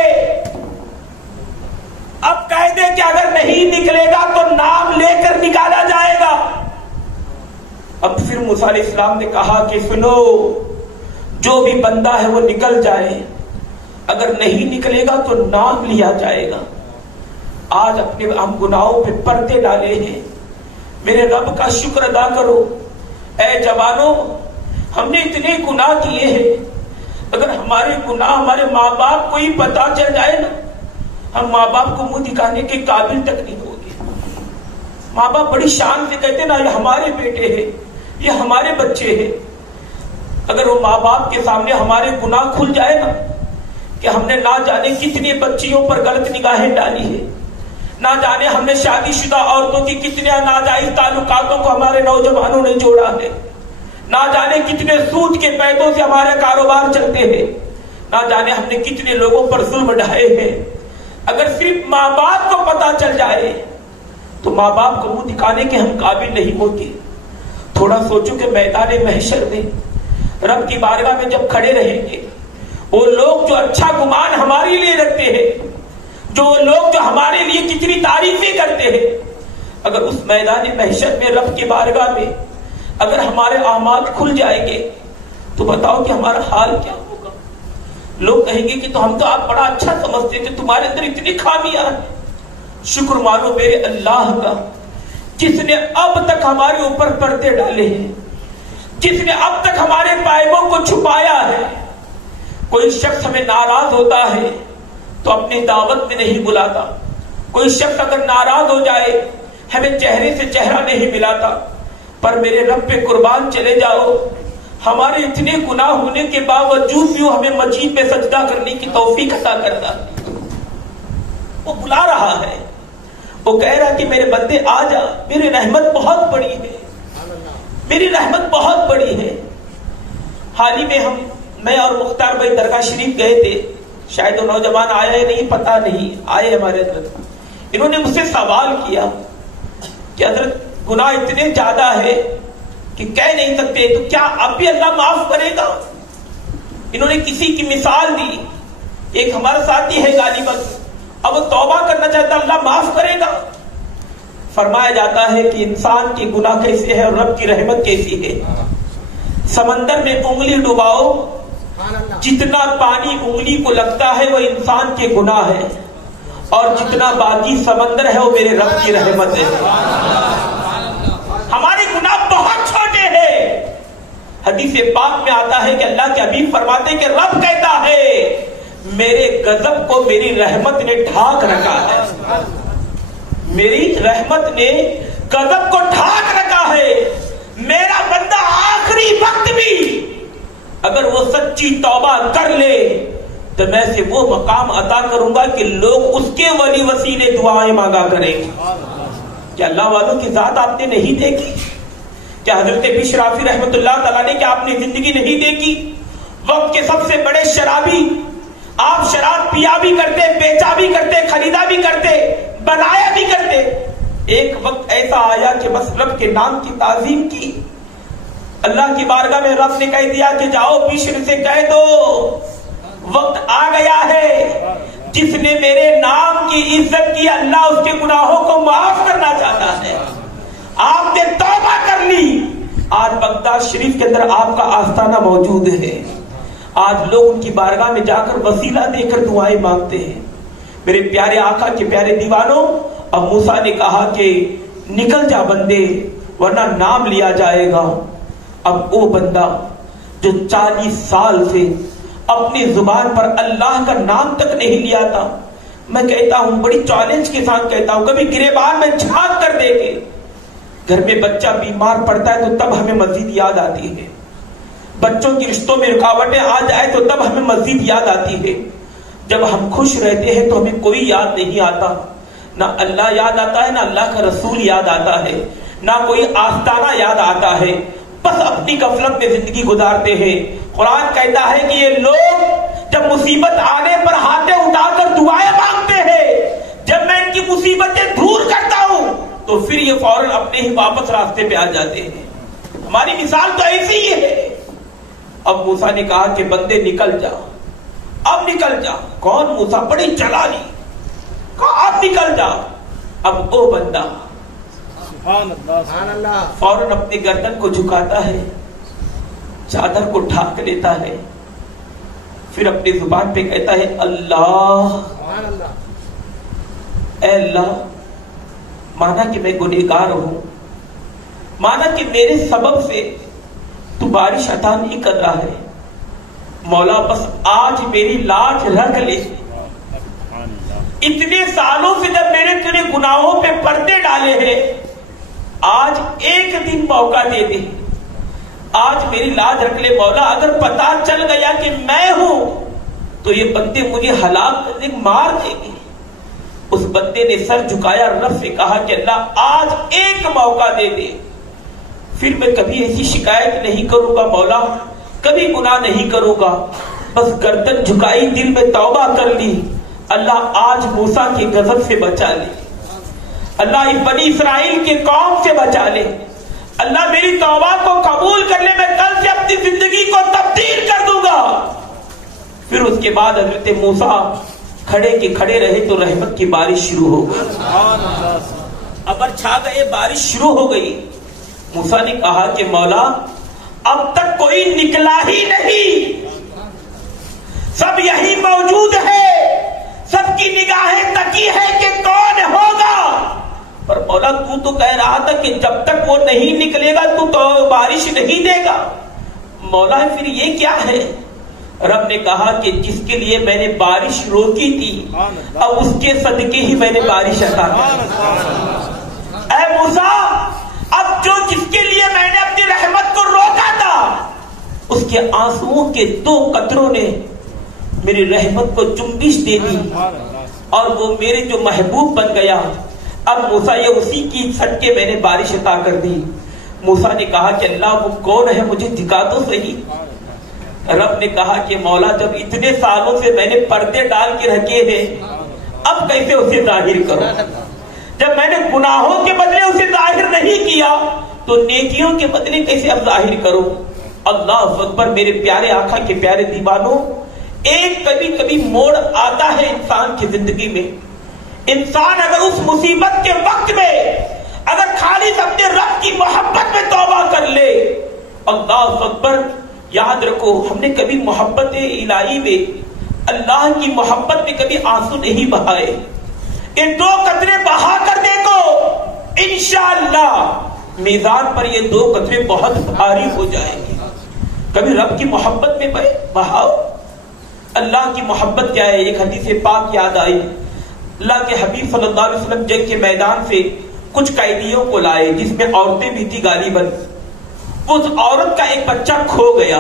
اب کہہ دے کہ اگر نہیں نکلے گا تو نام لے کر نکالا جائے گا. اب پھر موسیٰ علیہ السلام نے کہا کہ سنو, جو بھی بندہ ہے وہ نکل جائے, اگر نہیں نکلے گا تو نام لیا جائے گا. آج اپنے ہم گناہوں پہ پردے ڈالے ہیں. میرے رب کا شکر ادا کرو. اے جوانوں, ہم نے اتنے گناہ کیے ہیں, اگر ہمارے گناہ ہمارے ماں باپ کو ہی پتا چل جائے نا, ہم ماں باپ کو منہ دکھانے کے قابل تک نہیں ہوں گے. ماں باپ بڑی شان سے کہتے نا یہ ہمارے بیٹے ہیں, یہ ہمارے بچے ہیں. اگر وہ ماں باپ کے سامنے ہمارے گناہ کھل جائے نا کہ ہم نے نہ جانے کتنی بچیوں پر غلط نگاہیں ڈالی ہے, نہ جانے ہم نے شادی شدہ عورتوں کی کتنے ناجائز تعلقاتوں کو ہمارے نوجوانوں نے جوڑا ہے, نہ جانے کتنے سود کے پیسوں سے ہمارے کاروبار چلتے ہیں, نہ جانے ہم نے کتنے لوگوں پر ظلم ڈھائے ہیں. اگر صرف ماں باپ کو پتا چل جائے تو ماں باپ کو منہ دکھانے کے ہم قابل نہیں ہوتے. تھوڑا سوچو کہ میدان محشر میں رب کی بارگاہ میں جب کھڑے رہیں گے, وہ لوگ جو اچھا گمان ہمارے لیے رکھتے ہیں, جو لوگ جو ہمارے لیے کتنی تعریفیں کرتے ہیں, اگر اس میدان محشر میں رب کی بارگاہ میں اگر ہمارے اعمال کھل جائیں گے تو بتاؤ کہ ہمارا حال کیا ہوگا. لوگ کہیں گے کہ تو ہم تو آپ بڑا اچھا سمجھتے کہ تمہارے اندر اتنی خامیاں ہیں. شکر مانو میرے اللہ کا جس نے اب تک ہمارے اوپر پردے ڈالے ہیں, جس نے اب تک ہمارے پائبوں کو چھپایا ہے. کوئی شخص ہمیں ناراض ہوتا ہے تو اپنی دعوت میں نہیں بلاتا. کوئی شخص اگر ناراض ہو جائے ہمیں چہرے سے چہرہ نہیں ملاتا. پر میرے رب پہ قربان چلے جاؤ, ہمارے اتنے گناہ ہونے کے باوجود بھی وہ ہمیں مسجد میں سجدہ کرنے کی توفیق عطا کرتا. وہ بلا رہا ہے, وہ کہہ رہا کہ میرے بندے آ جا, میری رحمت بہت بڑی ہے, میری رحمت بہت بڑی ہے. حال ہی میں میں اور مختار بھائی درگاہ شریف گئے تھے, شاید وہ نوجوان آیا ہے نہیں پتا نہیں, آئے ہمارے اندر. انہوں نے مجھ سے سوال کیا کہ حضرت گناہ اتنے زیادہ ہے کہ کہہ نہیں سکتے, تو کیا اب بھی اللہ معاف کرے گا؟ انہوں نے کسی کی مثال دی. ایک ہمارا ساتھی ہے غالباً, اب وہ توبہ کرنا چاہتا ہے، اللہ معاف کرے گا؟ فرمایا جاتا ہے کہ انسان کے گناہ کیسے ہے اور رب کی رحمت کیسی ہے۔ سمندر میں انگلی ڈباؤ، جتنا پانی انگلی کو لگتا ہے وہ انسان کے گناہ ہے، اور جتنا باقی سمندر ہے وہ میرے رب کی رحمت ہے۔ ہمارے گناہ بہت چھوٹے ہیں۔ حدیث پاک میں آتا ہے کہ اللہ کے حبیب فرماتے ہیں کہ رب کہتا ہے میرے غضب کو میری رحمت نے ڈھانک رکھا ہے، میری رحمت نے غضب کو ڈھانک رکھا ہے۔ میرا بندہ آخری وقت بھی اگر وہ سچی توبہ کر لے تو میں سے وہ مقام عطا کروں گا کہ لوگ اس کے ولی وسیلے دعائیں مانگا کریں گے۔ کیا اللہ والوں کی ذات آپ نے نہیں دیکھی؟ کیا حضرت بشر رافی رحمت اللہ تعالیٰ نے کیا آپ نے زندگی نہیں دیکھی؟ وقت کے سب سے بڑے شرابی، آپ شراب پیا بھی کرتے، بیچا بھی کرتے، خریدا بھی کرتے، بنایا بھی کرتے۔ ایک وقت ایسا آیا کہ بس رب کے نام کی تعظیم کی، اللہ کی بارگاہ میں رب نے کہہ دیا کہ جاؤ بشر سے کہہ دو وقت آ گیا ہے، جس نے میرے نام کی عزت کی اللہ اس کے گناہوں کو معاف کرنا چاہتا ہے۔ آپ نے توبہ کر لی، آج بغداد شریف کے اندر آپ کا آستانہ موجود ہے، آج لوگ ان کی بارگاہ میں جا کر وسیلہ دے کر دعائیں مانگتے ہیں۔ میرے پیارے آقا کے پیارے دیوانوں، اب موسیٰ نے کہا کہ نکل جا بندے ورنہ نام لیا جائے گا۔ اب وہ بندہ جو 40 سال سے اپنی زبان پر اللہ کا نام تک نہیں لیا تھا، میں کہتا ہوں بڑی چیلنج کے ساتھ کہتا ہوں، کبھی گریبان میں جھانک کر دیکھے، گھر میں بچہ بیمار پڑتا ہے تو تب ہمیں مسجد یاد آتی ہے، بچوں کی رشتوں میں رکاوٹیں آ جائے تو تب ہمیں مسجد یاد آتی ہے، جب ہم خوش رہتے ہیں تو ہمیں کوئی یاد نہیں آتا، نہ اللہ یاد آتا ہے، نہ اللہ کا رسول یاد آتا ہے، نہ کوئی آستانہ یاد آتا ہے، بس اپنی غفلت میں زندگی گزارتے ہیں۔ قرآن کہتا ہے کہ یہ لوگ جب مصیبت آنے پر ہاتھیں اٹھا کر دعائیں مانگتے ہیں، جب میں ان کی مصیبتیں دور کرتا ہوں تو پھر یہ فوراً اپنے ہی واپس راستے پہ آ جاتے ہیں۔ ہماری مثال تو ایسی ہی ہے۔ اب موسیٰ نے کہا کہ بندے نکل جا، اب نکل جا۔ کون؟ موسیٰ، بڑی چلالی، کہا اب نکل جا۔ اب وہ بندہ فوراً اپنی گردن کو جھکاتا ہے، چادر کو ڈھانک لیتا ہے، پھر اپنی زبان پہ کہتا ہے اللہ، اے اللہ، مانا کہ میں گنہگار ہوں، مانا کہ میرے سبب سے تو بارش عطا نہیں کر رہا ہے، مولا بس آج میری لاج رکھ لے۔ اتنے سالوں سے جب میں نے تیرے گناہوں پہ پردے ڈالے ہیں، آج ایک دن موقع دے دے، آج میری لاج رکھ لے مولا۔ اگر پتا چل گیا کہ میں ہوں تو یہ بندے مجھے ہلاک کرنے مار دیں گے۔ اس بندے نے سر جھکایا، رب سے کہا کہ اللہ آج ایک موقع دے دے، پھر میں کبھی ایسی شکایت نہیں کروں گا مولا، کبھی گناہ نہیں کروں گا۔ بس گردن جھکائی، دل میں توبہ کر لی، اللہ آج موسیٰ کے غضب سے بچا لے، اللہ بنی اسرائیل کے قوم سے بچا لے، اللہ میری توبہ کو قبول کر لے، میں کل سے اپنی زندگی کو تبدیل کر دوں گا۔ پھر اس کے بعد حضرت موسیٰ کھڑے کے کھڑے رہے تو رحمت کی بارش شروع ہو گئی، ابر چھا گئے، بارش شروع ہو گئی۔ موسیٰ نے کہا کہ مولا اب تک کوئی نکلا ہی نہیں، سب یہی موجود ہے، سب کی نگاہیں تکی ہے کہ کون ہوگا، پر مولا تو کہہ رہا تھا کہ جب تک وہ نہیں نکلے گا تو بارش نہیں دے گا۔ مولا پھر یہ کیا ہے؟ رب نے کہا کہ جس کے لیے میں نے بارش روکی تھی اب اس کے صدقے ہی میں نے بارش عطا کی۔ اے موسیٰ، اب جو جس کے لیے میں نے اپنی رحمت کو روکا تھا اس کے آنسوؤں کے 2 قطروں نے میری رحمت کو جنبش دے دی اور وہ میرے جو محبوب بن گیا۔ اب موسیٰ یہ اسی کی صدقے میں نے بارش عطا کر دی۔ موسیٰ نے کہا کہ اللہ وہ کون ہے مجھے دکھا دو صحیح۔ رب نے کہا کہ مولا جب اتنے سالوں سے میں نے پردے ڈال کے رکھے ہیں اب کیسے اسے ظاہر کرو؟ جب میں نے گناہوں کے بدلے اسے ظاہر نہیں کیا تو نیکیوں کے بدلے کیسے اب ظاہر کرو؟ اللہ اکبر۔ میرے پیارے آقا کے پیارے دیوانوں، ایک کبھی کبھی موڑ آتا ہے انسان کی زندگی میں انسان اگر اس مصیبت کے وقت میں اگر خالص اپنے رب کی محبت میں توبہ کر لے، اللہ اکبر، یاد رکھو ہم نے کبھی محبت الہی میں، اللہ کی محبت میں کبھی آنسو نہیں بہائے. یہ 2 قطرے بہا کر دیکھو، انشاءاللہ میزان پر یہ 2 قطرے بہت بھاری ہو جائیں گے. کبھی رب کی محبت میں بہاؤ. اللہ کی محبت کیا ہے؟ ایک حدیث پاک یاد آئی، اللہ کے حبیب صلی اللہ علیہ وسلم جنگ کے میدان سے کچھ قیدیوں کو لائے جس میں عورتیں بھی تھی غالباً. اس عورت کا ایک بچہ کھو گیا،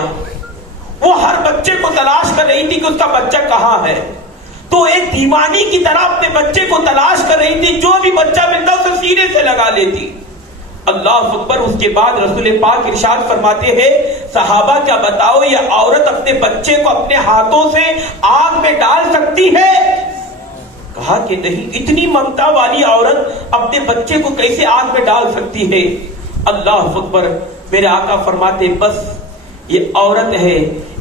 وہ ہر بچے کو تلاش کر رہی تھی کہ اس کا بچہ کہاں ہے. تو ایک دیوانی کی طرح اپنے بچے کو تلاش کر رہی تھی، جو بھی بچہ ملتا اسے سینے سے لگا لیتی. اللہ اکبر. اس کے بعد رسول پاک ارشاد فرماتے ہیں، صحابہ کیا بتاؤ یہ عورت اپنے بچے کو اپنے ہاتھوں سے آگ میں ڈال سکتی ہے؟ کہا کہ نہیں. اتنی ممتا والی عورت اپنے بچے کو کیسے آگ میں ڈال سکتی ہے؟ اللہ اکبر. میرے آقا فرماتے بس یہ عورت ہے،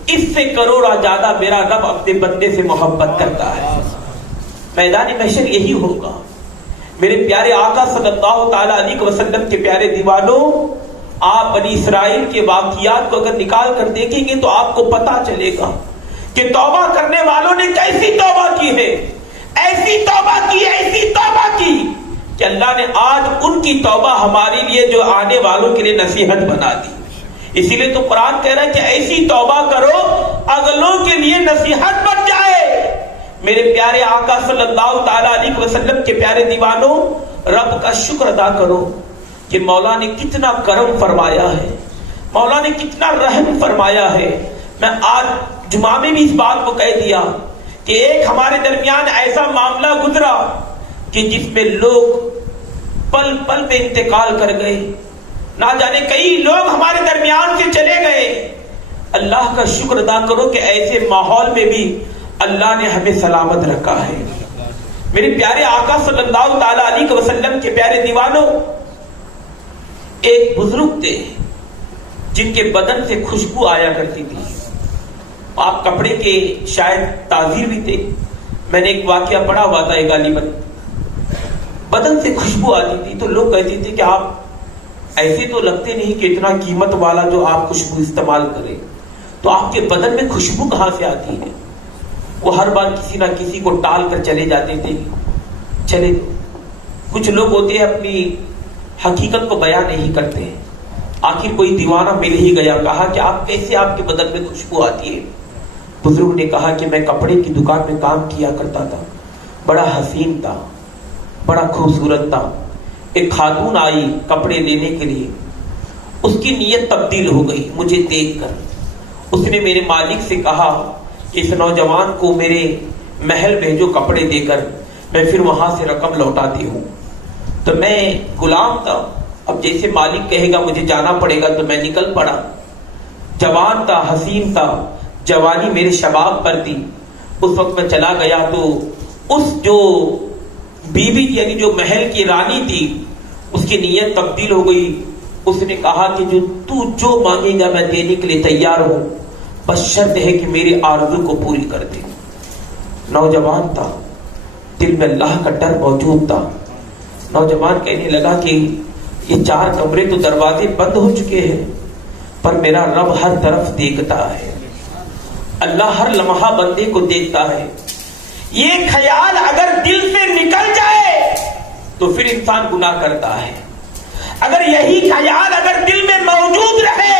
اس سے کروڑا زیادہ میرا رب اپنے بندے سے محبت کرتا ہے. میدان محشر یہی ہوگا. میرے پیارے آقا صلی اللہ تعالی علیہ وسلم کے پیارے دیوانوں، آپ بنی اسرائیل کے واقعات کو اگر نکال کر دیکھیں گے تو آپ کو پتا چلے گا کہ توبہ کرنے والوں نے کیسی توبہ کی ہے. ایسی توبہ کی، ایسی توبہ کی کہ اللہ نے آج ان کی توبہ ہمارے لیے جو آنے والوں کے لیے نصیحت بنا دی. اسی لیے تو قرآن کہہ رہا ہے کہ ایسی توبہ کرو اگلوں کے لیے نصیحت بن جائے. میرے پیارے آقا صلی اللہ تعالی علیہ وسلم کے پیارے دیوانوں، رب کا شکر ادا کرو کہ مولا نے کتنا کرم فرمایا ہے، مولا نے کتنا رحم فرمایا ہے. میں آج جمعہ میں بھی اس بات کو کہہ دیا کہ ایک ہمارے درمیان ایسا معاملہ گزرا کہ جس میں لوگ پل پل میں انتقال کر گئے. نہ جانے کئی لوگ ہمارے درمیان سے چلے گئے. اللہ کا شکر ادا کرو کہ ایسے ماحول میں بھی اللہ نے ہمیں سلامت رکھا ہے. میرے پیارے آقا صلی اللہ تعالی علیہ وسلم کے پیارے دیوانوں، ایک بزرگ تھے جن کے بدن سے خوشبو آیا کرتی تھی. آپ کپڑے کے شاید تاجر بھی تھے. میں نے ایک واقعہ پڑھا ہوا تھا، غالباً بدن سے خوشبو آتی تھی تو لوگ کہتے تھے کہ آپ ایسے تو لگتے نہیں کہ اتنا قیمت والا جو آپ خوشبو استعمال کریں، تو آپ کے بدن میں خوشبو کہاں سے آتی ہے؟ وہ ہر بار کسی نہ کسی کو ٹال کر چلے جاتے تھے. چلے کچھ لوگ ہوتے ہیں اپنی حقیقت کو بیان نہیں کرتے. آخر کوئی دیوانہ مل ہی گیا، کہا کہ آپ کیسے آپ کے بدن میں خوشبو آتی ہے؟ بزرگ نے کہا کہ میں کپڑے کی دکان میں کام کیا کرتا تھا، بڑا حسین تھا، بڑا خوبصورت تھا. ایک خاتون آئی کپڑے لینے کے لیے، اس کی نیت تبدیل ہو گئی مجھے دیکھ کر. اس نے میرے مالک سے کہا کہ اس نوجوان کو میرے محل بھیجو کپڑے دے کر، میں پھر وہاں سے رقم لوٹاتی ہوں. تو میں غلام تھا، اب جیسے مالک کہے گا مجھے جانا پڑے گا تو میں نکل پڑا. جوان تھا، حسین تھا، جوانی میرے شباب پر تھی. اس وقت میں چلا گیا تو اس جو بیوی یعنی جو محل کی رانی تھی اس کی نیت تبدیل ہو گئی. اس نے کہا کہ جو مانگے گا میں دینے کے لیے تیار ہوں، بس شرط ہے کہ میری آرزو کو پوری کر دے. نوجوان تھا، دل میں اللہ کا ڈر موجود تھا. نوجوان کہنے لگا کہ یہ 4 کمرے تو دروازے بند ہو چکے ہیں، پر میرا رب ہر طرف دیکھتا ہے، اللہ ہر لمحہ بندے کو دیکھتا ہے. یہ خیال اگر دل سے نکل جائے تو پھر انسان گناہ کرتا ہے. اگر یہی خیال اگر دل میں موجود رہے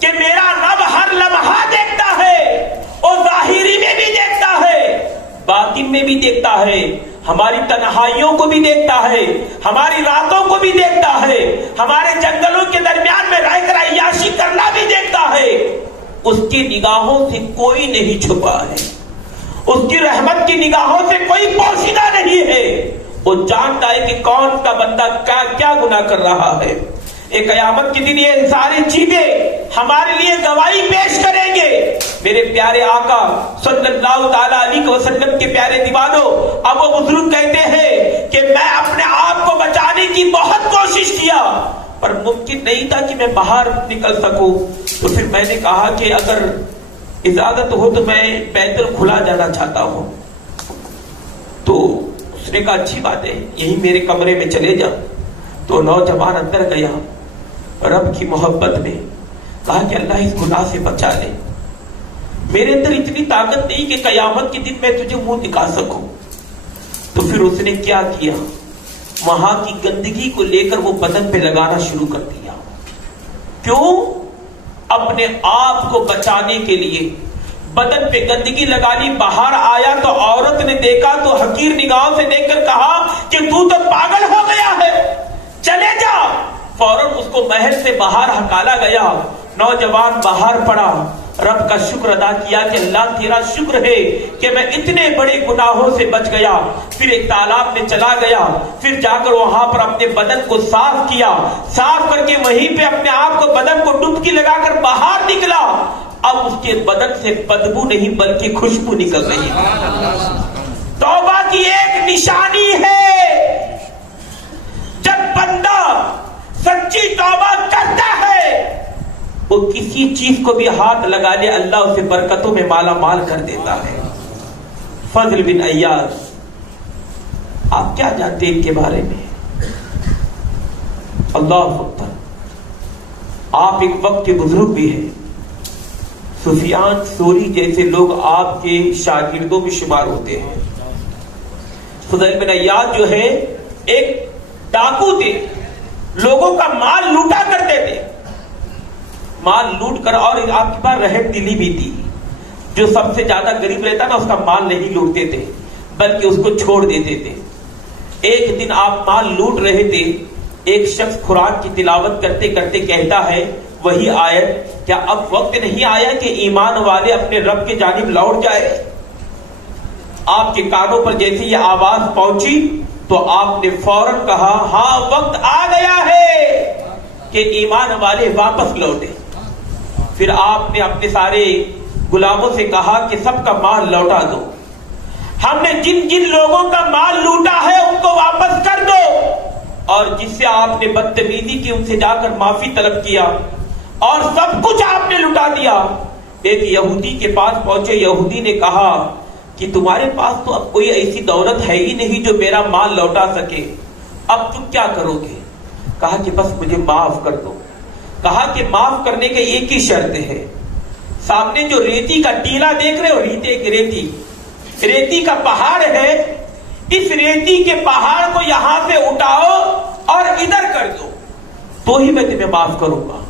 کہ میرا رب ہر لمحہ دیکھتا ہے، اور ظاہری میں بھی دیکھتا ہے، باطن میں بھی دیکھتا ہے، ہماری تنہائیوں کو بھی دیکھتا ہے، ہماری راتوں کو بھی دیکھتا ہے، ہمارے جنگلوں کے درمیان میں رہ کر عیاشی کرنا بھی دیکھتا ہے، اس کی نگاہوں سے کوئی نہیں چھپا ہے، اس کی رحمت کی نگاہوں سے کوئی پوشیدہ نہیں ہے. وہ جانتا ہے کہ کون کا بندہ کیا گناہ کر رہا ہے. ایک قیامت کے دن یہ ساری چیزیں ہمارے لیے گواہی پیش کریں گے. میرے پیارے آقا صلی اللہ تعالی علیہ وسلم کے پیارے دیوانوں، اب وہ بزرگ کہتے ہیں کہ میں اپنے آپ کو بچانے کی بہت کوشش کیا، پر ممکن نہیں تھا کہ میں باہر نکل سکوں. تو پھر میں نے کہا کہ اگر اجازت ہو تو میں بیت الخلا جانا چاہتا ہوں. تو اس نے کہا اچھی بات ہے, یہی میرے کمرے میں چلے جا. تو نوجوان اندر گیا, رب کی محبت میں کہا کہ اللہ اس گناہ سے بچا لے, میرے اندر اتنی طاقت نہیں کہ قیامت کے دن میں تجھے منہ دکھا سکوں. تو پھر اس نے کیا کیا, وہاں کی گندگی کو لے کر وہ بدن پہ لگانا شروع کر دیا. کیوں؟ اپنے آپ کو بچانے کے لیے. بدن پہ گندگی لگا لی, باہر آیا تو عورت نے دیکھا تو حقیر نگاہوں سے دیکھ کر کہا کہ تو پاگل ہو گیا ہے, چلے جا. فوراً اس کو محل سے باہر ہکالا گیا. نوجوان باہر پڑا, رب کا شکر ادا کیا کہ اللہ تیرا شکر ہے کہ میں اتنے بڑے گناہوں سے بچ گیا. پھر ایک تالاب میں چلا گیا, پھر جا کر وہاں پر اپنے بدن کو صاف کیا, صاف کر کے وہیں پہ اپنے آپ کو بدن کو ڈبکی لگا کر باہر نکلا. اب اس کے بدن سے بدبو نہیں بلکہ خوشبو نکل رہی ہے. توبہ کی ایک نشانی ہے, جب بندہ سچی توبہ کرتا ہے وہ کسی چیز کو بھی ہاتھ لگا لے اللہ اسے برکتوں میں مالا مال کر دیتا ہے. فضل بن عیاض, آپ کیا جانتے ہیں ان کے بارے میں؟ اللہ اکبر, آپ ایک وقت کے بزرگ بھی ہیں. سفیان ثوری جیسے لوگ آپ کے شاگردوں میں شمار ہوتے ہیں. فضل بن عیاض جو ہے ایک ڈاکو تھے, لوگوں کا مال لوٹا کرتے تھے. مال لوٹ کر, اور آپ کے پاس رحم دلی بھی تھی, جو سب سے زیادہ غریب رہتا نا اس کا مال نہیں لوٹتے تھے بلکہ اس کو چھوڑ دیتے تھے. ایک دن آپ مال لوٹ رہے تھے, ایک شخص قرآن کی تلاوت کرتے کرتے کہتا ہے وہی آیت, کیا اب وقت نہیں آیا کہ ایمان والے اپنے رب کے جانب لوٹ جائے؟ آپ کے کانوں پر جیسے یہ آواز پہنچی تو آپ نے فوراً کہا ہاں وقت آ گیا ہے کہ ایمان والے واپس لوٹے. پھر آپ نے اپنے سارے غلاموں سے کہا کہ سب کا مال لوٹا دو, ہم نے جن جن لوگوں کا مال لوٹا ہے ان کو واپس کر دو, اور جس سے آپ نے بدتمیزی کی ان سے جا کر معافی طلب کیا, اور سب کچھ آپ نے لٹا دیا. ایک یہودی کے پاس پہنچے, یہودی نے کہا کہ تمہارے پاس تو اب کوئی ایسی دولت ہے ہی نہیں جو میرا مال لوٹا سکے, اب تم کیا کرو گے؟ کہا کہ بس مجھے معاف کر دو. کہا کہ معاف کرنے کے ایک ہی شرط ہے, سامنے جو ریتی کا ٹیلا دیکھ رہے ہو, ریتی کا پہاڑ ہے, اس ریتی کے پہاڑ کو یہاں سے اٹھاؤ اور ادھر کر دو تو ہی میں تمہیں معاف کروں گا.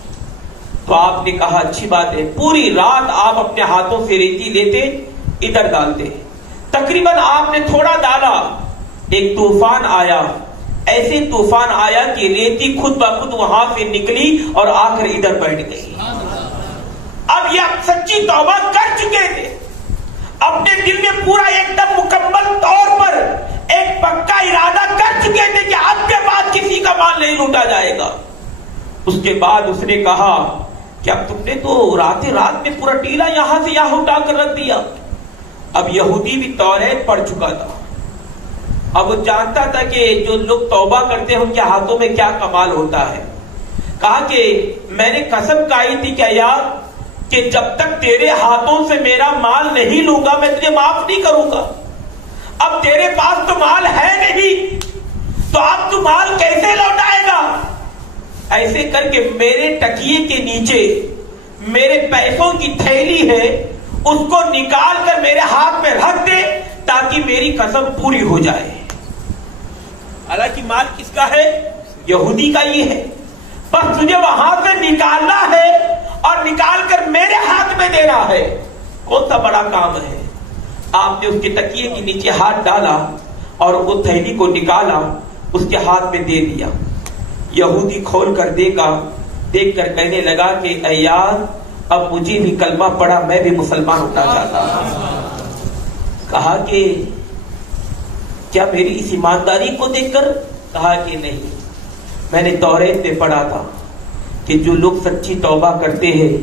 تو آپ نے کہا اچھی بات ہے. پوری رات آپ اپنے ہاتھوں سے ریتی لیتے ادھر ڈالتے, تقریباً آپ نے تھوڑا ڈالا, ایک طوفان آیا, ایسے طوفان آیا کہ ریتی خود بخود وہاں سے نکلی اور آ کر ادھر بیٹھ گئی. اب یہ سچی توبہ کر چکے تھے, اپنے دل میں پورا ایک دم مکمل طور پر ایک پکا ارادہ کر چکے تھے کہ اب کے بعد کسی کا مال نہیں لوٹا جائے گا. اس کے بعد اس نے کہا کہ اب تم نے تو رات میں پورا ٹیلا یہاں سے یہاں اٹھا کر رکھ دیا. اب یہودی بھی توریت پڑھ چکا تھا, اب وہ جانتا تھا کہ جو لوگ توبہ کرتے ہیں ان کے ہاتھوں میں کیا کمال ہوتا ہے. کہا کہ میں نے قسم کھائی تھی کہ یار کہ جب تک تیرے ہاتھوں سے میرا مال نہیں لوں گا میں تجھے معاف نہیں کروں گا. اب تیرے پاس تو مال ہے نہیں تو اب تو مال کیسے لوٹائے گا؟ ایسے کر کے میرے تکیے کے نیچے میرے پیسوں کی تھیلی ہے, اس کو نکال کر میرے ہاتھ میں رکھ دے تاکہ میری قسم پوری ہو جائے. حالانکہ مال کس کا ہے؟ یہودی کا ہی ہے. بس تجھے وہاں سے نکالنا ہے اور نکال کر میرے ہاتھ میں دینا ہے. کون سا بڑا کام ہے؟ آپ نے اس کے تکیے کے نیچے ہاتھ ڈالا اور وہ تھیلی کو نکالا, اس کے ہاتھ میں دے دیا. یہودی کھول کر دیکھ کر کہنے لگا کہ اے یار اب مجھے بھی کلمہ پڑھا, میں بھی مسلمان ہونا چاہتا ہوں. کہا کہ کیا میری اس ایمانداری کو دیکھ کر؟ کہا کہ نہیں, میں نے توریت میں پڑھا تھا کہ جو لوگ سچی توبہ کرتے ہیں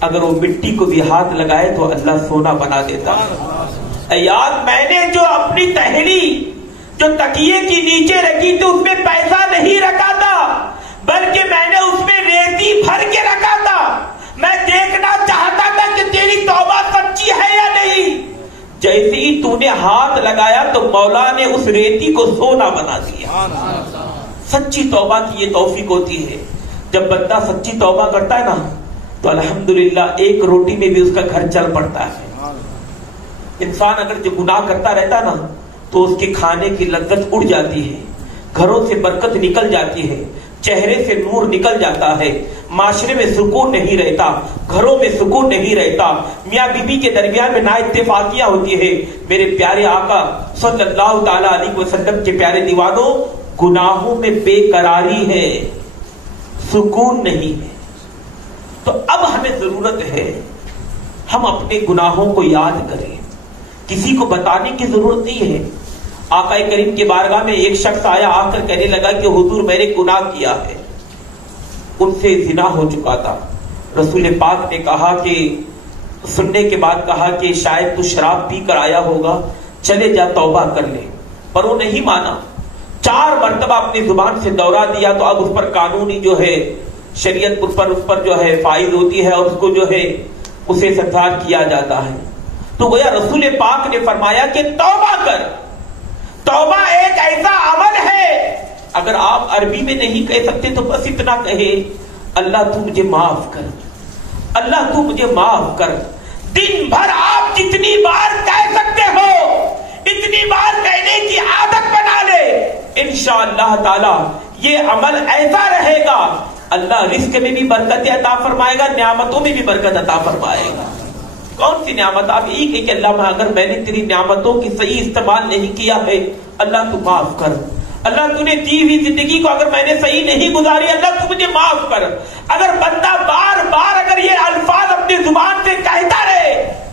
اگر وہ مٹی کو بھی ہاتھ لگائے تو اللہ سونا بنا دیتا ہے. یار میں نے جو اپنی تہلی جو تکیے کی نیچے رکھی تھی اس میں پیسہ نہیں رکھا تھا بلکہ میں نے اس میں ریتی بھر کے رکھا تھا. میں دیکھنا چاہتا تھا کہ تیری توبہ سچی ہے یا نہیں. جیسے ہی تو نے ہاتھ لگایا تو مولا نے اس ریتی کو سونا بنا دیا. سچی توبہ کی یہ توفیق ہوتی ہے. جب بندہ سچی توبہ کرتا ہے نا تو الحمدللہ ایک روٹی میں بھی اس کا گھر چل پڑتا ہے. انسان اگر جو گناہ کرتا رہتا نا تو اس کے کھانے کی لذت اڑ جاتی ہے, گھروں سے برکت نکل جاتی ہے, چہرے سے نور نکل جاتا ہے, معاشرے میں سکون نہیں رہتا, گھروں میں سکون نہیں رہتا, میاں بیوی کے درمیان میں نا اتفاقیاں ہوتی ہے. میرے پیارے آقا صلی اللہ تعالی علیہ وسلم کے پیارے دیوانوں, گناہوں میں بے قراری ہے, سکون نہیں ہے. تو اب ہمیں ضرورت ہے ہم اپنے گناہوں کو یاد کریں. کسی کو بتانے کی ضرورت نہیں ہے. آقا کریم کے بارگاہ میں ایک شخص آیا, آ کر کہنے لگا کہ حضور میں نے گناہ کیا ہے, ان سے زنا ہو چکا تھا. رسول پاک نے کہا کہ سننے کے بعد کہا کہ شاید تو شراب پی کر آیا ہوگا, چلے جا توبہ کر لے. پر وہ نہیں مانا, 4 مرتبہ اپنی زبان سے دورہ دیا. تو اب اس پر قانونی جو ہے شریعت اس پر جو ہے فائز ہوتی ہے اور اس کو جو ہے اسے سزا کیا جاتا ہے. تو گویا رسول پاک نے فرمایا کہ توبہ کر. توبہ ایک ایسا عمل ہے, اگر آپ عربی میں نہیں کہہ سکتے تو بس اتنا کہے, اللہ تو مجھے معاف کر, اللہ تو مجھے معاف کر. دن بھر آپ جتنی بار کہہ سکتے ہو اتنی بار کہنے کی عادت بنا لے. انشاءاللہ تعالی یہ عمل ایسا رہے گا, اللہ رزق میں بھی برکت عطا فرمائے گا, نعمتوں میں بھی برکت عطا فرمائے گا. کون سی نعمت؟ آپ یہی کہ اللہ اگر میں نے تیری نعمتوں کی صحیح استعمال نہیں کیا ہے, اللہ تو معاف کر. اللہ تو نے دی ہوئی زندگی کو اگر میں نے صحیح نہیں گزاری, اللہ تو مجھے معاف کر. اگر بندہ بار بار اگر یہ الفاظ اپنی زبان سے کہتا رہے,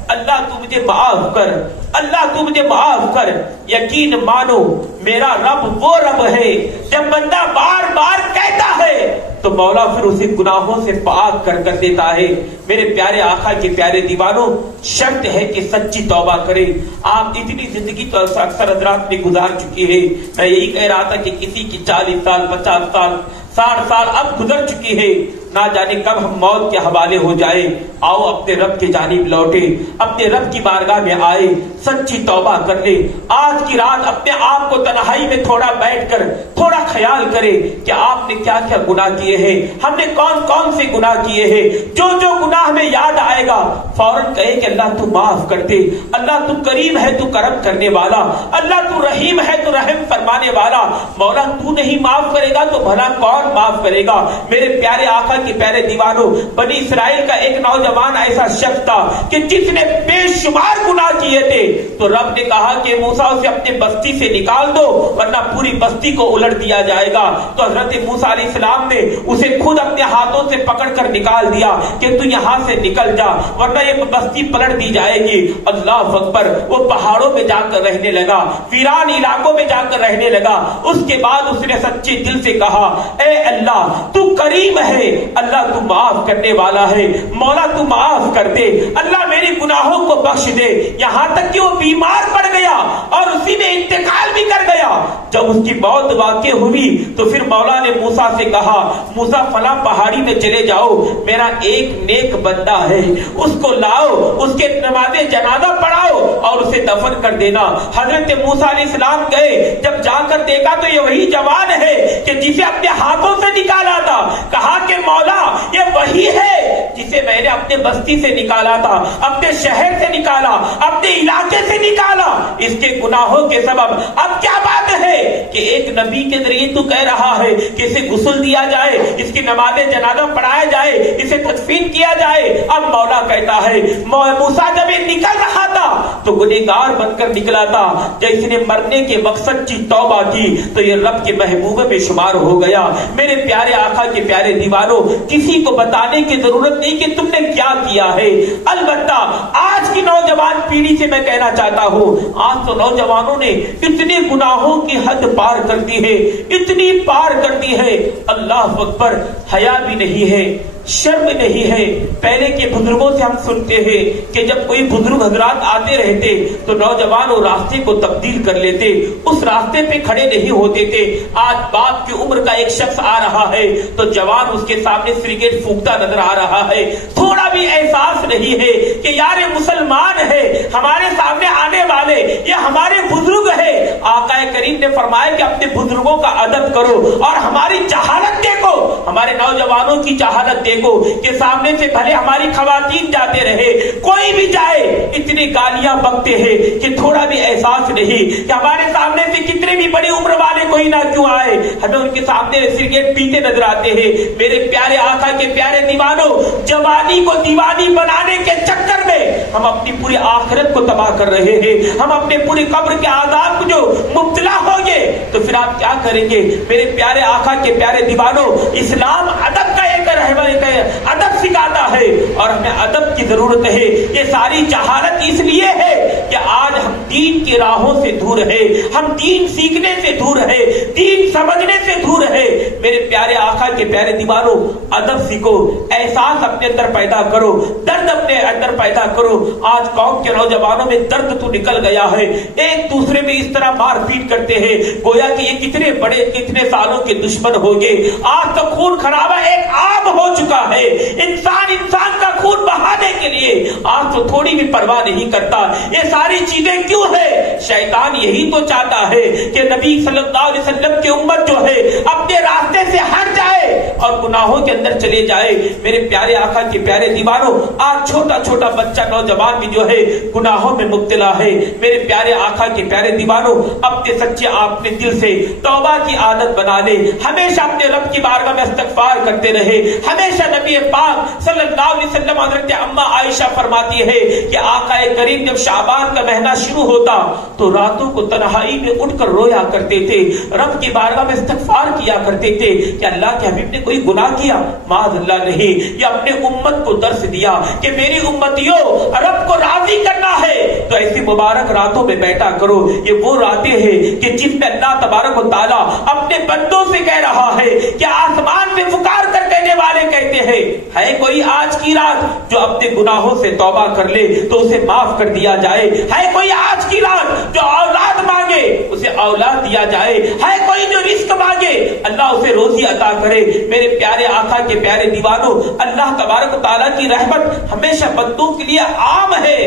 اللہ تو مجھے معاف کر, اللہ تو مجھے معاف کر, یقین مانو میرا رب وہ رب ہے جب بندہ بار بار کہتا ہے تو مولا پھر اسے گناہوں سے پاک کر دیتا ہے. میرے پیارے آقا کے پیارے دیوانوں, شرط ہے کہ سچی توبہ کریں. آپ اتنی زندگی تو اکثر حضرات میں گزار چکی ہے. میں یہی کہہ رہا تھا کہ کسی کی 40 سال 50 سال 60 سال اب گزر چکی ہے, نہ جانے کب ہم موت کے حوالے ہو جائے. آؤ اپنے رب کی جانب لوٹے, اپنے رب کی بارگاہ میں آئے, سچی توبہ کر لے. آج کی رات اپنے آپ کو تنہائی میں تھوڑا بیٹھ کر تھوڑا خیال کرے کہ آپ نے کیا کیا گناہ کیے ہیں, ہم نے کون کون سے گناہ کیے ہیں. جو جو گناہ میں یاد آئے گا فوراً کہے کہ اللہ تو معاف کر دے, اللہ تو کریم ہے تو کرم کرنے والا, اللہ تو رحیم ہے تو رحم فرمانے والا. مولا تو نہیں معاف کرے گا تو بھلا کون معاف کرے گا. میرے پیارے آقا کے پیارے دیوانوں, بنی اسرائیل کا ایک نوجوان ایسا شخص تھا کہ جس نے بے شمار گناہ کیے تھے. تو رب نے کہا کہ موسیٰ اسے اپنے بستی سے نکال دو ورنہ پوری بستی کو الٹ دیا جائے گا. تو حضرت موسیٰ علیہ السلام نے اسے خود اپنے ہاتھوں سے پکڑ کر نکال دیا کہ تو یہاں سے نکل جا ورنہ یہ بستی پلٹ دی جائے گی. اللہ اکبر, وہ پہاڑوں میں جا کر رہنے لگا, ویران علاقوں میں جا کر رہنے لگا. اس کے بعد اس نے سچے دل سے کہا, اے اللہ تو کریم ہے, اللہ تو معاف کرنے والا ہے, مولا تو معاف کر دے, اللہ میری گناہوں کو بخش دے. یہاں تک کہ وہ بیمار پڑ گیا اور اسی میں انتقال بھی کر گیا. جب اس کی موت واقع ہوئی تو پھر مولا نے موسیٰ سے کہا, موسیٰ فلاں پہاڑی میں چلے جاؤ, میرا ایک نیک بندہ ہے, اس کو لاؤ, اس کے نماز جنازہ پڑھاؤ اور اسے دفن کر دینا. حضرت موسیٰ علیہ السلام گئے, جب جا کر دیکھا تو یہ وہی جوان ہے کہ جسے اپنے ہاتھوں سے نکالا تھا. کہا کہ مولا یہ وہی ہے جسے میں نے اپنے بستی سے نکالا تھا, اپنے شہر سے نکالا, اپنے علاقے سے نکالا, اس کے گناہوں کے سبب. اب کیا بات ہے کہ ایک نبی کے ذریعے تو کہہ رہا ہے کہ اسے غسل دیا جائے, اس کی نماز جنازہ پڑھایا جائے, اسے تدفین کیا جائے. اب مولا کہتا ہے موسیٰ جب یہ نکل رہا تھا تو گنہگار بن کر نکلا تھا, جب اس نے مرنے کے مقصد کی توبہ کی تو یہ رب کے محبوب میں شمار ہو گیا. میرے پیارے آقا کے پیارے دیوانوں, کسی کو بتانے کی ضرورت نہیں کہ تم نے کیا کیا ہے. البتہ آج کی نوجوان پیڑھی سے میں کہنا چاہتا ہوں, آج تو نوجوانوں نے اتنے گناہوں کی حد پار کر دی ہے, اتنی پار کر دی ہے, اللہ اکبر, حیا بھی نہیں ہے, شرم نہیں ہے؟ پہلے کے بزرگوں سے ہم سنتے ہیں کہ جب کوئی بزرگ حضرات آتے رہتے تو نوجوان وہ راستے کو تبدیل کر لیتے، اس راستے پہ کھڑے نہیں ہوتے تھے۔ آج باپ کی عمر کا ایک شخص آ رہا ہے تو جوان اس کے سامنے سگریٹ پھونکتا نظر آ رہا ہے، تھوڑا بھی احساس نہیں ہے کہ یار مسلمان ہے، ہمارے سامنے آنے والے یہ ہمارے بزرگ ہے۔ آقا کریم نے فرمایا کہ اپنے بزرگوں کا ادب کرو اور ہماری جہالت دیکھو، ہمارے نوجوانوں کی جہالت دیکھو کہ سامنے سے بھلے ہماری خواتین جاتے رہے، کوئی بھی جائے، اتنی گالیاں بکتے ہیں کہ تھوڑا بھی احساس نہیں کہ ہمارے سامنے سے کتنے بھی بڑی عمر والے کوئی نہ کیوں آئے، ہمیں ان کے سامنے سگریٹ پیتے نظر آتے ہیں۔ میرے پیارے آقا کے پیارے دیوانوں، جوانی کو دیوانی بنانے کے چکر میں ہم اپنی پوری آخرت کو تباہ کر رہے ہیں، ہم اپنے پوری قبر کے عذاب کو جو مبتلا ہوں گے تو پھر آپ کیا کریں گے؟ میرے پیارے آقا کے پیارے دیوانوں، اسلام ادب کا ایک ادب سکھاتا ہے اور ہمیں ادب کی ضرورت ہے۔ یہ ساری جہالت اس لیے ہے کہ آج ہم دین کی راہوں سے دور ہے، ہم دین سیکھنے سے دور ہے، دین سمجھنے سے دور ہے۔ میرے پیارے آقا کے پیارے دیوانوں، ادب سیکھو، احساس اپنے اندر پیدا کرو، درد اپنے اندر پیدا کرو۔ آج قوم کے نوجوانوں میں درد تو نکل گیا ہے، ایک دوسرے میں اس طرح مار پیٹ کرتے ہیں گویا کہ یہ کتنے بڑے کتنے سالوں کے دشمن ہو گئے۔ آج تو خون خرابہ ایک عام ہو چکا ہے، انسان کا خون بہانے کے لیے آج تو تھوڑی بھی پرواہ نہیں کرتا۔ یہ ساری چیزیں کیوں ہے؟ شیطان یہی تو چاہتا ہے کہ نبی صلی اللہ علیہ وسلم کی امت جو ہے اپنے راستے سے ہٹ جائے اور گناہوں کے اندر چلے جائے۔ میرے پیارے آقا کے پیارے دیوانوں، آج چھوٹا چھوٹا بچہ نوجوان بھی جو ہے گناہوں میں مبتلا ہے۔ میرے پیارے آقا کے پیارے دیوانوں، اپنے سچے اپنے دل سے توبہ کی عادت بنا لے، ہمیشہ اپنے رب کی بارگاہ میں استغفار کرتے رہے، ہمیشہ نبی پاک صلی اللہ علیہ وسلم حضرت اما عائشہ فرماتی ہے کہ آقا کریم جب شعبان کا مہینہ شروع ہوتا تو راتوں کو تنہائی میں اٹھ کر رویا کرتے تھے، رب کی بارگاہ میں استغفار کیا کرتے تھے کہ اللہ کے حبیب نے کوئی گناہ کیا؟ معاذ اللہ نہیں، یہ اپنے امت کو درس دیا کہ میری امتیوں رب کو راضی کرنا ہے تو ایسی مبارک راتوں میں بیٹھا کرو۔ یہ وہ راتیں ہیں کہ جن میں اللہ تبارک و تعالیٰ اپنے بندوں سے کہہ رہا ہے کہ آسمان میں پکار کر کہنے والے کہتے ہیں ہے کوئی آج کی رات جو اپنے گناہوں سے توبہ کر لے تو اسے معاف کر دیا جائے، ہے کوئی آج کی رات جو اولاد مانگے اسے اولاد دیا جائے، ہے کوئی جو رزق مانگے اللہ اسے روزی عطا کرے۔ میرے پیارے آقا کے پیارے دیوانوں، اللہ تبارک و تعالیٰ کی رحمت ہمیشہ بندوں کے لیے عام ہے،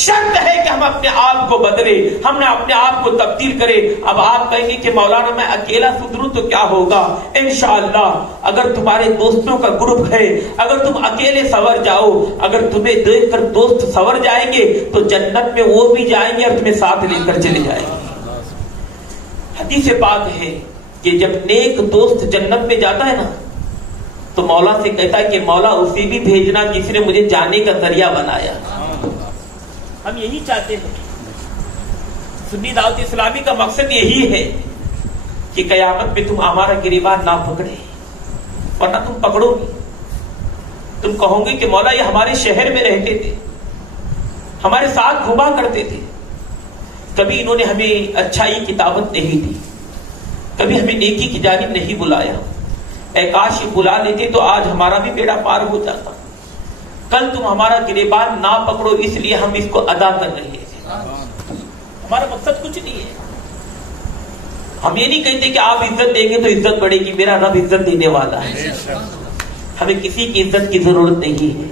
شرط ہے کہ ہم اپنے آپ کو بدلے، ہم نے اپنے آپ کو تبدیل کرے۔ اب آپ کہیں گے کہ مولانا میں اکیلا سدھروں تو کیا ہوگا؟ انشاءاللہ اگر تمہارے دوستوں کا گروپ ہے، اگر تم اکیلے سنور جاؤ، اگر تمہیں دیکھ کر دوست سنور جائیں گے تو جنت میں وہ بھی جائیں گے اور تمہیں ساتھ لے کر چلے جائیں گے۔ حدیث پاک ہے کہ جب نیک دوست جنت میں جاتا ہے نا تو مولا سے کہتا ہے کہ مولا اسے بھی بھیجنا جس نے مجھے جانے کا ذریعہ بنایا۔ ہم یہی چاہتے ہیں، سنی دعوت اسلامی کا مقصد یہی ہے کہ قیامت میں تم ہمارا گریبان نہ پکڑے، ورنہ تم پکڑو گے، تم کہو گے کہ مولا یہ ہمارے شہر میں رہتے تھے، ہمارے ساتھ گھوما کرتے تھے، کبھی انہوں نے ہمیں اچھائی کی دعوت نہیں دی، کبھی ہمیں نیکی کی جانب نہیں بلایا، اے کاش یہ بلا لیتے تو آج ہمارا بھی بیڑا پار ہو جاتا۔ کل تم ہمارا گریبان نہ پکڑو اس لیے ہم اس کو ادا کر رہے ہیں، ہمارا مقصد کچھ نہیں ہے۔ ہم یہ نہیں کہتے کہ آپ عزت دیں گے تو عزت بڑھے گی، میرا رب عزت دینے والا ہے، ہمیں کسی کی عزت کی ضرورت نہیں ہے۔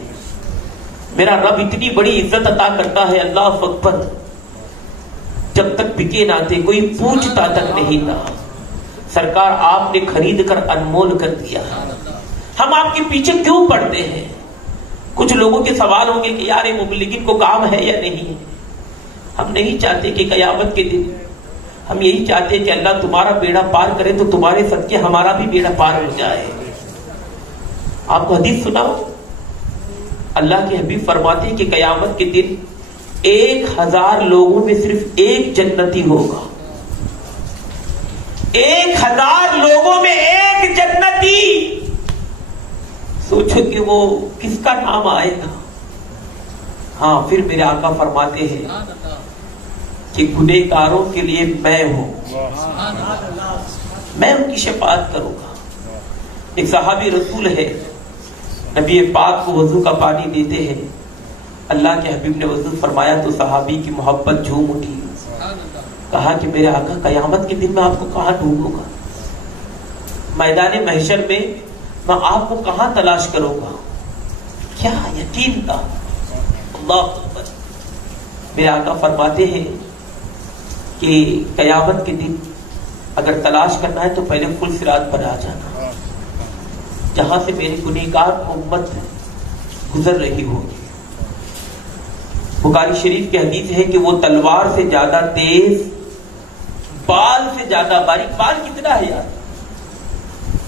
میرا رب اتنی بڑی عزت عطا کرتا ہے، اللہ اکبر، جب تک بکے نہ تھے کوئی پوچھتا تک نہیں تھا، سرکار آپ نے خرید کر انمول کر دیا، ہم آپ کے پیچھے کیوں پڑتے ہیں؟ کچھ لوگوں کے سوال ہوں گے کہ یار مبلغین کو کام ہے یا نہیں؟ ہم نہیں چاہتے کہ قیامت کے دن، ہم یہی چاہتے ہیں کہ اللہ تمہارا بیڑا پار کرے تو تمہارے صدقے ہمارا بھی بیڑا پار ہو جائے۔ آپ کو حدیث سناؤ، اللہ کے حبیب فرماتے ہیں کہ قیامت کے دن 1000 لوگوں میں صرف ایک جنتی ہوگا، 1000 لوگوں میں ایک جنتی۔ سوچو کہ وہ کس کا نام آئے گا؟ ہاں پھر میرے آقا فرماتے ہیں کہ گنہگاروں کے لیے میں ہوں، میں ان کی شفاعت کروں گا۔ ایک صحابی رسول ہے نبی پاک کو وضو کا پانی دیتے ہیں، اللہ کے حبیب نے وضو فرمایا تو صحابی کی محبت جھوم اٹھی، کہا کہ میرے آقا قیامت کے دن میں آپ کو کہاں ڈھونڈوں گا، میدان محشر میں میں آپ کو کہاں تلاش کروں گا؟ کیا یقین تھا! اللہ اکبر! میرے آقا فرماتے ہیں کہ قیامت کے دن اگر تلاش کرنا ہے تو پہلے فل صراط پر آ جانا، جہاں سے میری گنہگار امت گزر رہی ہوگی۔ بخاری شریف کی حدیث ہے کہ وہ تلوار سے زیادہ تیز، بال سے زیادہ باریک۔ بال کتنا ہے یار،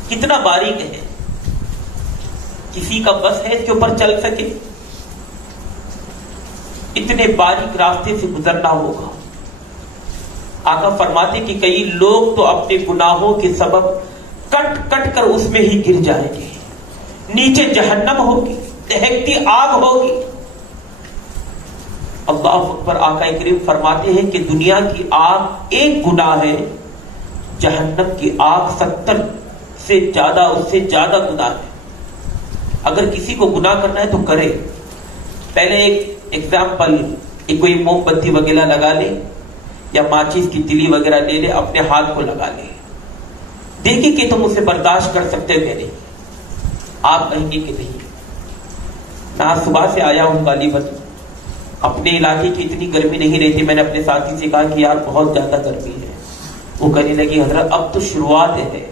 کتنا باریک ہے، کسی کا بس ہے اس کے اوپر چل سکے؟ اتنے باریک راستے سے گزرنا ہوگا۔ آقا فرماتے کہ کئی لوگ تو اپنے گناہوں کے سبب کٹ کٹ کر اس میں ہی گر جائیں گے، نیچے جہنم ہوگی، دہکتی آگ ہوگی۔ اللہ اکبر! آقا کریم فرماتے ہیں کہ دنیا کی آگ ایک گناہ ہے، جہنم کی آگ 70 سے زیادہ، اس سے زیادہ گناہ ہے۔ اگر کسی کو گناہ کرنا ہے تو کرے، پہلے ایک ایگزامپل، کوئی موم بتی وغیرہ لگا لے یا ماچس کی تلی وغیرہ لے لے، اپنے ہاتھ کو لگا لے، دیکھیں کہ تم اسے برداشت کر سکتے کہ نہیں۔ آپ کہیں گے کہ نہیں، میں صبح سے آیا ہوں غالباً، اپنے علاقے کی اتنی گرمی نہیں رہتی۔ میں نے اپنے ساتھی سے کہا کہ یار بہت زیادہ گرمی ہے، وہ کہنے لگی حضرت اب تو شروعات ہے۔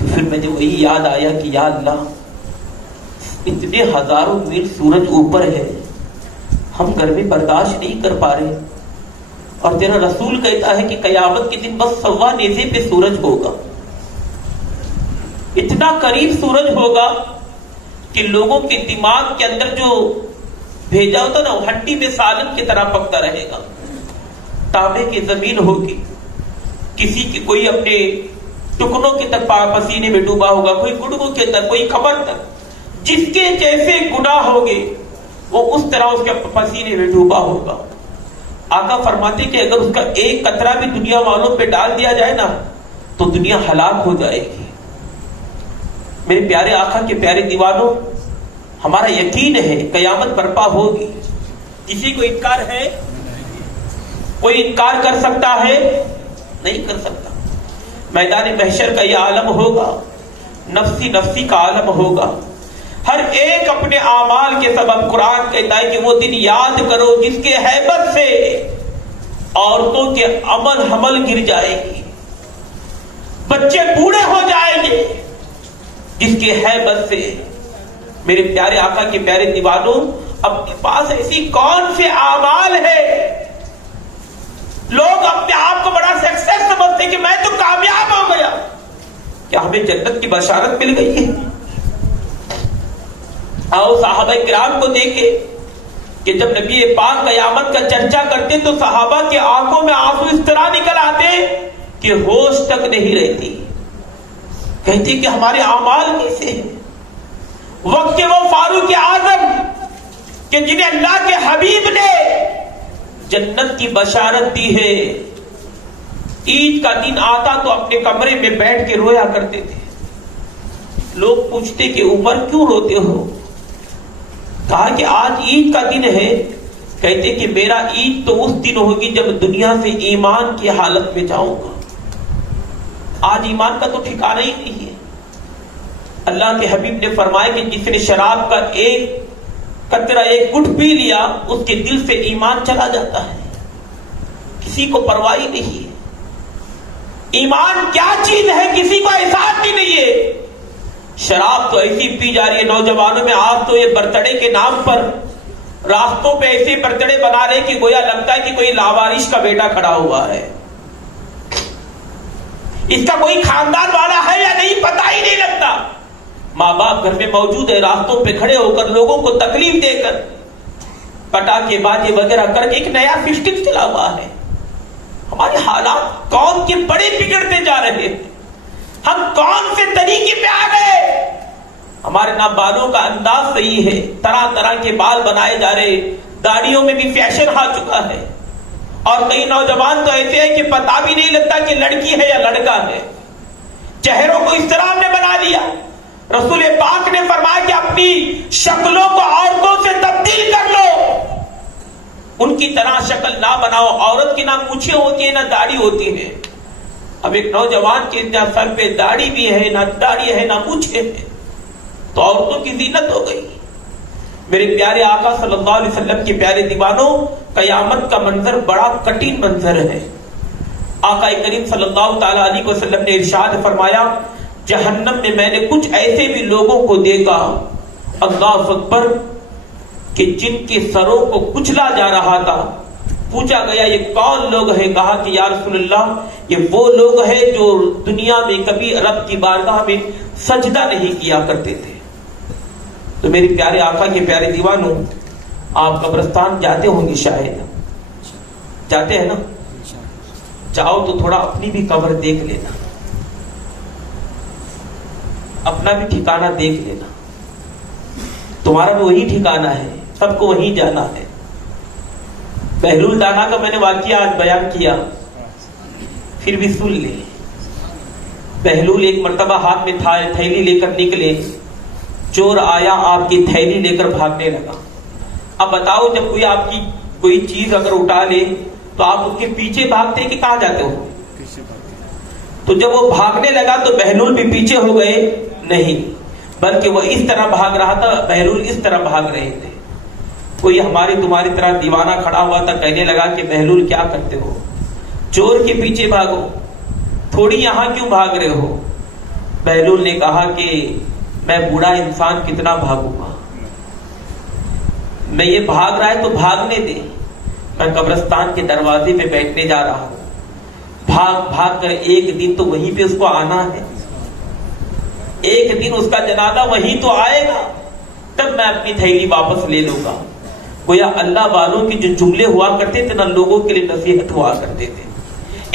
پھر مجھے وہی یاد آیا کہ یا اللہ، اتنے ہزاروں میل سورج اوپر ہے، ہم گرمی برداشت نہیں کر پا رہے، اور تیرا رسول کہتا ہے کہ قیامت کے دن بس 1.25 نیزے پہ سورج ہوگا، اتنا قریب سورج ہوگا کہ لوگوں کے دماغ کے اندر جو بھیجا ہوتا نا، وہ ہڈی میں سالن کی طرح پکتا رہے گا۔ تانبے کی زمین ہوگی، کسی کی کوئی اپنے ٹکنوں کے تک پسینے میں ڈوبا ہوگا، کوئی گڑگوں کے تک، کوئی کمر تک، جس کے جیسے گناہ ہوگے وہ اس طرح اس کے پسینے میں ڈوبا ہوگا۔ آقا فرماتے کہ اگر اس کا ایک قطرہ بھی دنیا والوں پہ ڈال دیا جائے نا تو دنیا ہلاک ہو جائے گی۔ میرے پیارے آقا کے پیارے دیوانوں، ہمارا یقین ہے قیامت برپا ہوگی۔ کسی کو انکار ہے؟ کوئی انکار کر سکتا ہے؟ نہیں کر سکتا۔ میدان محشر کا یہ عالم ہوگا، نفسی نفسی کا عالم ہوگا، ہر ایک اپنے اعمال کے سبب۔ قرآن کہتا ہے کہ وہ دن یاد کرو جس کے ہیبت سے عورتوں کے عمل حمل گر جائے گی، بچے بوڑھے ہو جائیں گے، جس کے ہیبت سے۔ میرے پیارے آقا کے پیارے دیوانوں، اپنے پاس ایسی کون سے اعمال ہے؟ لوگ اپنے آپ کو بڑا سکسیس سمجھتے کہ میں تو کامیاب ہو گیا، کیا ہمیں جنت کی بشارت مل گئی ہے؟ آؤ صحابہ کرام کو دیکھے کہ جب نبی پاک قیامت کا چرچا کرتے تو صحابہ کے آنکھوں میں آنسو اس طرح نکل آتے کہ ہوش تک نہیں رہتی، کہتے کہ ہمارے اعمال کیسے ہیں؟ وقت کے وہ فاروق اعظم کہ جنہیں اللہ کے حبیب نے جنت کی بشارت دی ہے، عید کا دن آتا تو اپنے کمرے میں بیٹھ کے رویا کرتے تھے۔ لوگ پوچھتے کہ عمر کیوں روتے ہو؟ کہا کہ آج عید کا دن ہے، کہتے کہ میرا عید تو اس دن ہوگی جب دنیا سے ایمان کی حالت میں جاؤں گا۔ آج ایمان کا تو ٹھکانہ ہی نہیں ہے۔ اللہ کے حبیب نے فرمایا کہ جس نے شراب کا ایک قطرہ، ایک گھٹ پی لیا، اس کے دل سے ایمان چلا جاتا ہے، کسی کو پرواہ نہیں ہے۔ ایمان کیا چیز ہے کسی کو احساس بھی نہیں ہے۔ شراب تو ایسی پی جا رہی ہے نوجوانوں میں، آپ تو یہ برتھڈے کے نام پر راستوں پہ ایسے برتھڈے بنا رہے کہ گویا لگتا ہے کہ کوئی لاوارث کا بیٹا کھڑا ہوا ہے، اس کا کوئی خاندان والا ہے یا نہیں پتہ ہی نہیں لگتا۔ ماں باپ گھر میں موجود ہے، راستوں پہ کھڑے ہو کر لوگوں کو تکلیف دے کر پٹاخے باجے وغیرہ کر کے ایک نیا سسٹم چلا ہوا ہے۔ ہمارے حالات قوم کے بڑے بگڑتے جا رہے ہیں، ہم کون سے طریقے پہ آ گئے؟ ہمارے نہ بالوں کا انداز صحیح ہے، طرح طرح کے بال بنائے جا رہے، داڑھیوں میں بھی فیشن آ چکا ہے، اور کئی نوجوان تو ایسے ہیں کہ پتہ بھی نہیں لگتا کہ لڑکی ہے یا لڑکا ہے۔ چہروں کو اس طرح ہم نے بنا لیا، رسول پاک نے فرمایا کہ اپنی شکلوں کو عورتوں سے تبدیل کر لو، ان کی طرح شکل نہ بناؤ. عورت کی نہ مونچھیں ہوتی ہیں نہ داڑھی ہوتی ہے. اب ایک نوجوان کے سر پہ داڑھی بھی ہے، نہ داڑھی ہے نہ مونچھیں ہیں، تو عورتوں کی زینت ہو گئی. میرے پیارے آقا صلی اللہ علیہ وسلم کے پیارے دیوانوں، قیامت کا منظر بڑا کٹھن منظر ہے. آقا کریم صلی اللہ تعالی علیہ وسلم نے ارشاد فرمایا، جہنم میں میں نے کچھ ایسے بھی لوگوں کو دیکھا، اللہ اکبر، کہ جن کے سروں کو کچلا جا رہا تھا. پوچھا گیا یہ کون لوگ ہیں؟ کہا کہ یا رسول اللہ یہ وہ لوگ ہیں جو دنیا میں کبھی رب کی بارگاہ میں سجدہ نہیں کیا کرتے تھے. تو میرے پیارے آقا کے پیارے دیوانوں، آپ قبرستان جاتے ہوں گے، شاید جاتے ہیں نا. چاہو تو تھوڑا اپنی بھی قبر دیکھ لینا، اپنا بھی ٹھکانہ دیکھ لینا. تمہارا بھی وہی ٹھکانہ ہے، سب کو وہیں جانا ہے. بہلول دانا کا میں نے واقعہ آج بیان کیا، پھر بھی سن لے. بہلول ایک مرتبہ ہاتھ میں تھیلی لے کر نکلے، چور آیا، آپ کی تھیلی لے کر بھاگنے لگا. اب بتاؤ، جب کوئی آپ کی کوئی چیز اگر اٹھا لے تو آپ اس کے پیچھے بھاگتے کہ کہاں جاتے ہو؟ تو جب وہ بھاگنے لگا تو بہلول بھی پیچھے ہو گئے؟ نہیں، بلکہ وہ اس طرح بھاگ رہا تھا، بہلول اس طرح بھاگ رہے تھے. کوئی ہماری تمہاری طرح دیوانہ کھڑا ہوا تھا، کہنے لگا کہ بہلول کیا کرتے ہو، چور کے پیچھے بھاگو، تھوڑی یہاں کیوں بھاگ رہے ہو؟ بہلول نے کہا کہ میں بوڑھا انسان کتنا بھاگوں گا، میں یہ بھاگ رہا ہے تو بھاگنے دے، میں قبرستان کے دروازے پہ بیٹھنے جا رہا ہوں، بھاگ بھاگ کر ایک دن تو وہیں پہ اس کو آنا ہے، ایک دن اس کا جنازہ وہیں تو آئے گا، تب میں اپنی تھیلی واپس لے لوں گا. گویا اللہ والوں کے جو جملے ہوا کرتے تھے نا، لوگوں کے لیے نصیحت ہوا کرتے تھے.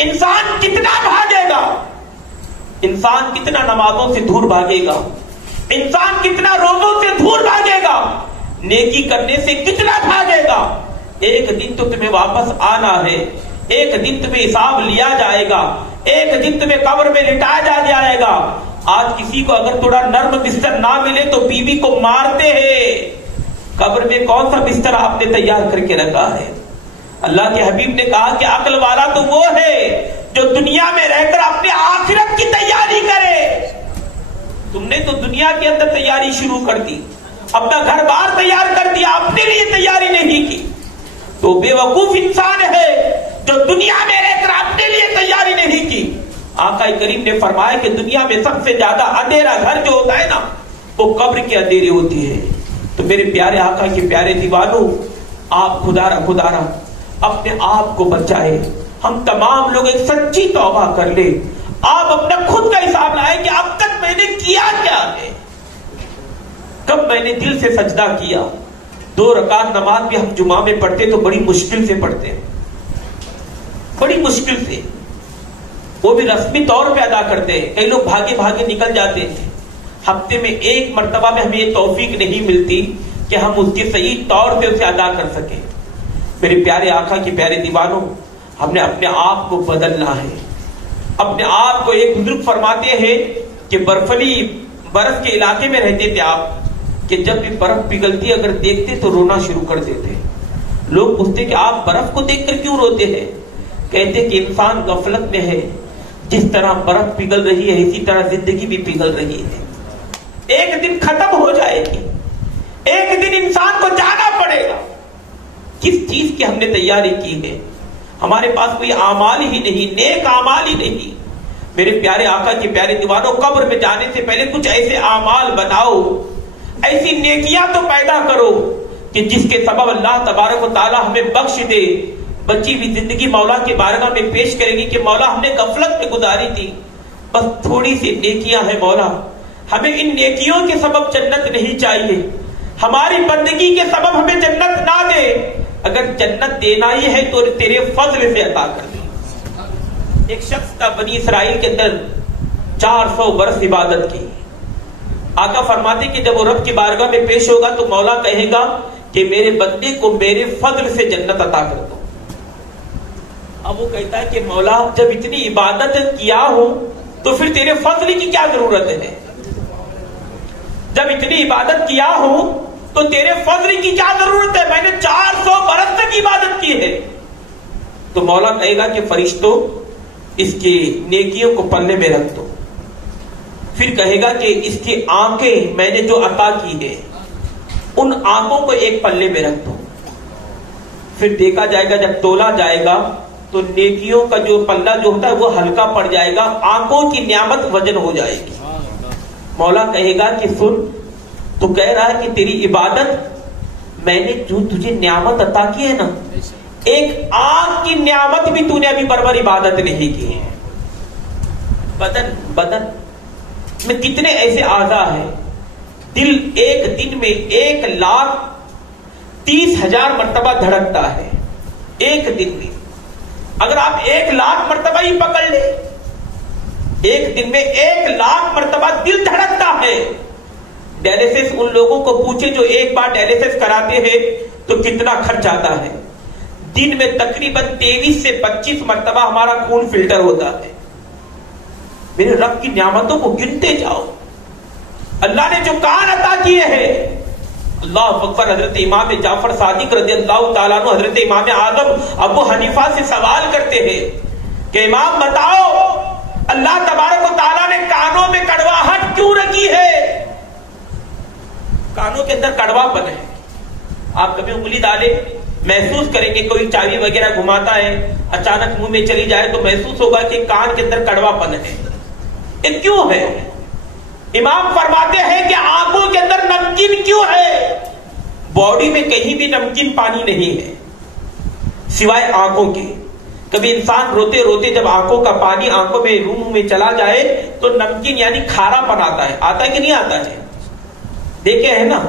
انسان کتنا بھاگے گا، انسان کتنا نمازوں سے دور بھاگے گا، انسان کتنا روزوں سے دور بھاگے گا، نیکی کرنے سے کتنا بھاگے گا. ایک دن تو تمہیں واپس آنا ہے، ایک دن تمہیں حساب لیا جائے گا، ایک دن تمہیں قبر میں لٹایا جائے گا. آج کسی کو اگر تھوڑا نرم بستر نہ ملے تو بیوی کو مارتے ہیں. قبر میں کون سا بستر آپ نے تیار کر کے رکھا ہے؟ اللہ کے حبیب نے کہا کہ عقل والا تو وہ ہے جو دنیا میں رہ کر اپنے آخرت کی تیاری کرے. تم نے تو دنیا کے اندر تیاری شروع کر دی، اپنا گھر بار تیار کر دیا، اپنے لیے تیاری نہیں کی. تو بے وقوف انسان ہے جو دنیا میں رہ کر اپنے لیے تیاری نہیں کی. آقا کریم نے فرمایا کہ دنیا میں سب سے زیادہ اندھیرا گھر جو ہوتا ہے نا، وہ قبر کے اندھیرے ہوتی ہے. تو میرے پیارے آقا کے پیارے دیوانوں، آپ خدارا اپنے آپ کو بچائے. ہم تمام لوگ ایک سچی توبہ کر لیں. آپ اپنا خود کا حساب لائیں کہ اب تک میں نے کیا کیا ہے، کب میں نے دل سے سجدہ کیا. 2 رکعت نماز بھی ہم جمعہ میں پڑھتے تو بڑی مشکل سے پڑھتے ہیں، بڑی مشکل سے، وہ بھی رسمی طور پہ ادا کرتے ہیں. کئی لوگ بھاگے بھاگے نکل جاتے ہیں. ہفتے میں ایک مرتبہ میں ہمیں یہ توفیق نہیں ملتی کہ ہم اس کی صحیح طور سے اسے ادا کر سکیں. میرے پیارے آقا کے پیارے دیوانوں، ہم نے اپنے آپ کو بدلنا ہے. اپنے آپ کو، ایک بزرگ فرماتے ہیں کہ برف کے علاقے میں رہتے تھے آپ، کہ جب بھی برف پگھلتی اگر دیکھتے تو رونا شروع کر دیتے. لوگ پوچھتے کہ آپ برف کو دیکھ کر کیوں روتے ہیں؟ کہتے کہ انسان غفلت میں ہے، جس طرح برف پگھل رہی ہے اسی طرح زندگی بھی پگھل رہی ہے، ایک دن ختم ہو جائے گی، ایک دن انسان کو جانا پڑے گا. کس چیز کی ہم نے تیاری کی ہے؟ ہمارے پاس کوئی اعمال ہی نہیں، نیک اعمال ہی نہیں. میرے پیارے آقا کے پیارے دیوانوں، قبر میں جانے سے پہلے کچھ ایسے اعمال بناؤ، ایسی نیکیاں تو پیدا کرو کہ جس کے سبب اللہ تبارک و تعالی ہمیں بخش دے. بچی ہوئی زندگی مولا کے بارگاہ میں پیش کرے گی کہ مولا ہم نے غفلت میں گزاری تھی، بس تھوڑی سی نیکیاں ہیں مولا، ہمیں ان نیکیوں کے سبب جنت نہیں چاہیے، ہماری بندگی کے سبب ہمیں جنت نہ دے، اگر جنت دینا ہی ہے تو تیرے فضل سے عطا کر دے. ایک شخص تھا بنی اسرائیل کے اندر، 400 برس عبادت کی. آقا فرماتے کہ جب وہ رب کی بارگاہ میں پیش ہوگا تو مولا کہے گا کہ میرے بندے کو میرے فضل سے جنت عطا کر دو. اب وہ کہتا ہے کہ مولا جب اتنی عبادت کیا ہوں تو پھر تیرے فضل کی کیا ضرورت ہے؟ جب اتنی عبادت کیا ہوں تو تیرے فضل کی کیا ضرورت ہے؟ میں نے 400 برس تک عبادت کی ہے. تو مولا کہے گا کہ فرشتوں اس کی نیکیوں کو پلے میں رکھ دو. پھر کہے گا کہ اس کی آنکھیں میں نے جو عطا کی ہے ان آنکھوں کو ایک پلے میں رکھ دو. پھر دیکھا جائے گا، جب تولا جائے گا تو نیکیوں کا جو پلہ جو ہوتا ہے وہ ہلکا پڑ جائے گا، آنکھوں کی نعمت وزن ہو جائے گی. مولا کہے گا کہ سن، تو کہہ رہا ہے کہ تیری عبادت میں نے جو تجھے نعمت عطا کی ہے نا، ایک آنکھ کی نعمت بھی تو نے ابھی برابر عبادت نہیں کی ہے. بدن میں کتنے ایسے اعضاء ہیں. دل ایک دن میں 1,30,000 مرتبہ دھڑکتا ہے ایک دن میں. اگر آپ 1,00,000 مرتبہ ہی پکڑ لیں، ایک دن میں 1,00,000 مرتبہ دل دھڑکتا ہے. ڈائلیسس ان لوگوں کو پوچھے جو ایک بار ڈائلیسس کراتے ہیں تو کتنا خرچ آتا ہے. دن میں تقریباً 23 سے 25 مرتبہ ہمارا خون فلٹر ہوتا ہے. میرے رب کی نعمتوں کو گنتے جاؤ. اللہ نے جو کان عطا کیے ہیں، اللہ اکبر. حضرت امام جعفر صادق رضی اللہ تعالیٰ عنہ حضرت امام اعظم ابو حنیفہ سے سوال کرتے ہیں کہ امام بتاؤ، اللہ تبارک و تعالیٰ نے کانوں میں کڑواہٹ کیوں رکھی ہے؟ کانوں کے اندر کڑوا پن ہے. آپ کبھی انگلی ڈالے محسوس کریں گے، کوئی چابی وغیرہ گھماتا ہے اچانک منہ میں چلی جائے تو محسوس ہوگا کہ کان کے اندر کڑوا پن ہے. یہ کیوں ہے؟ امام فرماتے ہیں کہ آنکھوں کے اندر نمکین کیوں ہے؟ باڈی میں کہیں بھی نمکین پانی نہیں ہے سوائے آنکھوں کے. کبھی انسان روتے روتے جب آنکھوں کا پانی آنکھوں میں روم میں چلا جائے تو نمکین یعنی کھارا پن آتا ہے. آتا ہے کہ نہیں آتا ہے؟ دیکھے ہے نا.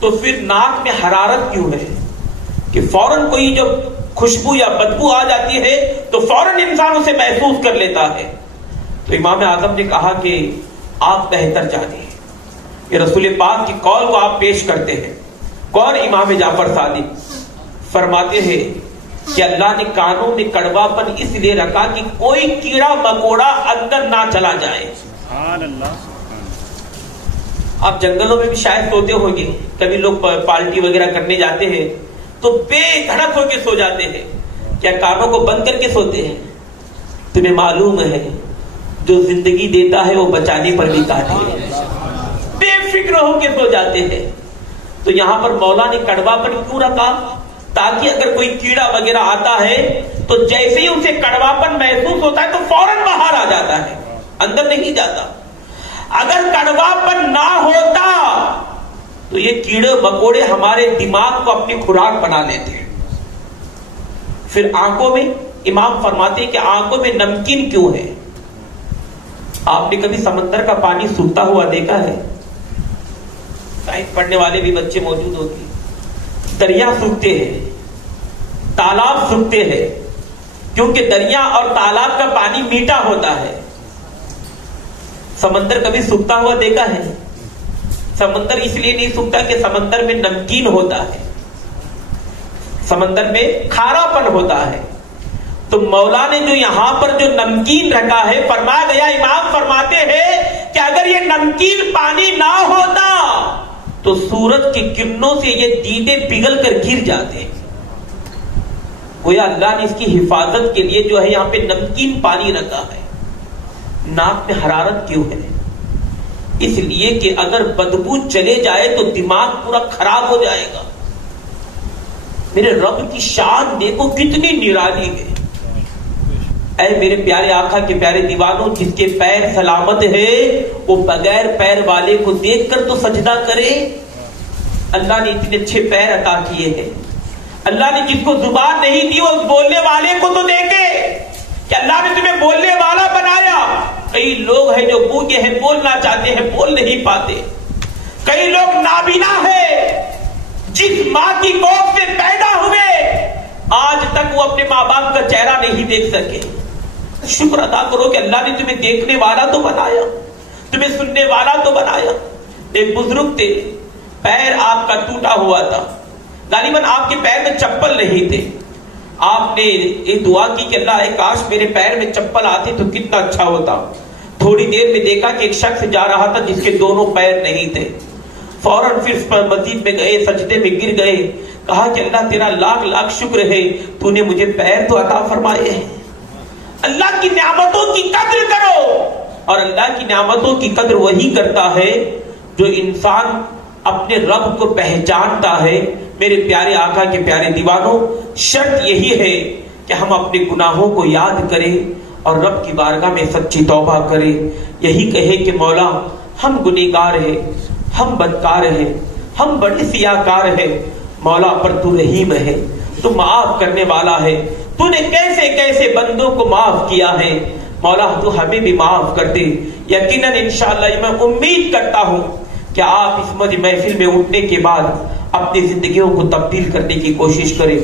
تو پھر ناک میں حرارت کیوں ہے کہ فوراً کوئی جب خوشبو یا بدبو آ جاتی ہے تو فوراً انسان اسے محسوس کر لیتا ہے. تو امام اعظم نے کہا کہ آپ بہتر جانے ہیں. یہ رسول پاک کی قول کو آپ پیش کرتے ہیں. کون؟ امام جعفر صادق فرماتے ہیں کہ اللہ نے کانوں میں کڑوا پن اس لیے رکھا کہ کوئی کیڑا مکوڑا اندر نہ چلا جائے. سبحان اللہ. آپ جنگلوں میں بھی شاید سوتے ہوں گے، کبھی لوگ پارٹی وغیرہ کرنے جاتے ہیں تو بے دھڑک ہو کے سو جاتے ہیں. کیا کانوں کو بند کر کے سوتے ہیں؟ تمہیں معلوم ہے جو زندگی دیتا ہے وہ بچانے پر بھی قادر ہے. بے فکر ہو کے سو جاتے ہیں. تو یہاں پر مولا نے کڑوا پر کیوں رکھا؟ تاکہ اگر کوئی کیڑا وغیرہ آتا ہے تو جیسے ہی اسے کڑواپن محسوس ہوتا ہے تو فوراً باہر آ جاتا ہے، اندر نہیں جاتا. اگر کڑواپن نہ ہوتا تو یہ کیڑے مکوڑے ہمارے دماغ کو اپنی خوراک بنا لیتے ہیں. پھر آنکھوں میں امام فرماتے ہیں کہ آنکھوں میں نمکین کیوں ہے؟ آپ نے کبھی سمندر کا پانی سوکھتا ہوا دیکھا ہے؟ سائنس پڑھنے والے بھی بچے موجود ہوتے. دریا سوکھتے ہیں، تالاب سوکھتے ہیں، کیونکہ دریا اور تالاب کا پانی میٹھا ہوتا ہے. سمندر کبھی سوکھتا ہوا دیکھا ہے؟ سمندر اس لیے نہیں سوکھتا کہ سمندر میں نمکین ہوتا ہے، سمندر میں کھارا پن ہوتا ہے. تو مولا نے جو یہاں پر جو نمکین رکھا ہے، فرمایا گیا، امام فرماتے ہیں کہ اگر یہ نمکین پانی نہ ہوتا تو سورج کی کرنوں سے یہ دیدے پگھل کر گر جاتے. گویا اللہ نے اس کی حفاظت کے لیے جو ہے یہاں پہ نمکین پانی رکھا ہے. ناک میں حرارت کیوں ہے؟ اس لیے کہ اگر بدبو چلے جائے تو دماغ پورا خراب ہو جائے گا. میرے رب کی شان دیکھو کتنی نرالی ہے. اے میرے پیارے آقا کے پیارے دیوانوں، جس کے پیر سلامت ہے وہ بغیر پیر والے کو دیکھ کر تو سجدہ کرے. اللہ نے اتنے اچھے پیر عطا کیے ہیں. اللہ نے جس کو زبان نہیں دی وہ بولنے والے کو تو دیکھے کہ اللہ نے تمہیں بولنے والا بنایا. کئی لوگ ہیں جو گونگے ہیں، بولنا چاہتے ہیں بول نہیں پاتے. کئی لوگ نابینا ہیں، جس ماں کی کوکھ سے پیدا ہوئے آج تک وہ اپنے ماں باپ کا چہرہ نہیں دیکھ سکے. شکر ادا کرو کہ اللہ نے تمہیں دیکھنے والا تو بنایا، تمہیں سننے والا تو بنایا. ایک بزرگ تھے، پیر آپ کا ٹوٹا ہوا تھا، غالباً آپ کے پیر میں چپل نہیں تھے. آپ نے ایک دعا کی کہ اللہ کاش میرے پیر میں چپل آتی تو کتنا اچھا ہوتا. تھوڑی دیر میں دیکھا کہ ایک شخص جا رہا تھا جس کے دونوں پیر نہیں تھے. فوراً پھر مسجد میں گئے, سجدے میں گر گئے, کہا کہ اللہ تیرا لاکھ لاکھ شکر ہے, تو نے مجھے پیر تو عطا فرمائے ہیں. اللہ کی نعمتوں کی قدر کرو. اور اللہ کی نعمتوں کی قدر وہی کرتا ہے جو انسان اپنے رب کو پہچانتا ہے. میرے پیارے آقا کے پیارے دیوانوں, شرط یہی ہے کہ ہم اپنے گناہوں کو یاد کریں اور رب کی بارگاہ میں سچی توبہ کریں. یہی کہے کہ مولا ہم گنہگار ہیں, ہم بدکار ہیں, ہم بڑے سیاہکار ہیں, مولا پر تو رحیم ہے, تو معاف کرنے والا ہے, تو نے کیسے کیسے بندوں کو معاف کیا ہے, مولا تو ہمیں بھی معاف کر دے. یقیناً انشاءاللہ میں امید کرتا ہوں کہ آپ اس محفل میں اٹھنے کے بعد اپنی زندگیوں کو تبدیل کرنے کی کوشش کریں,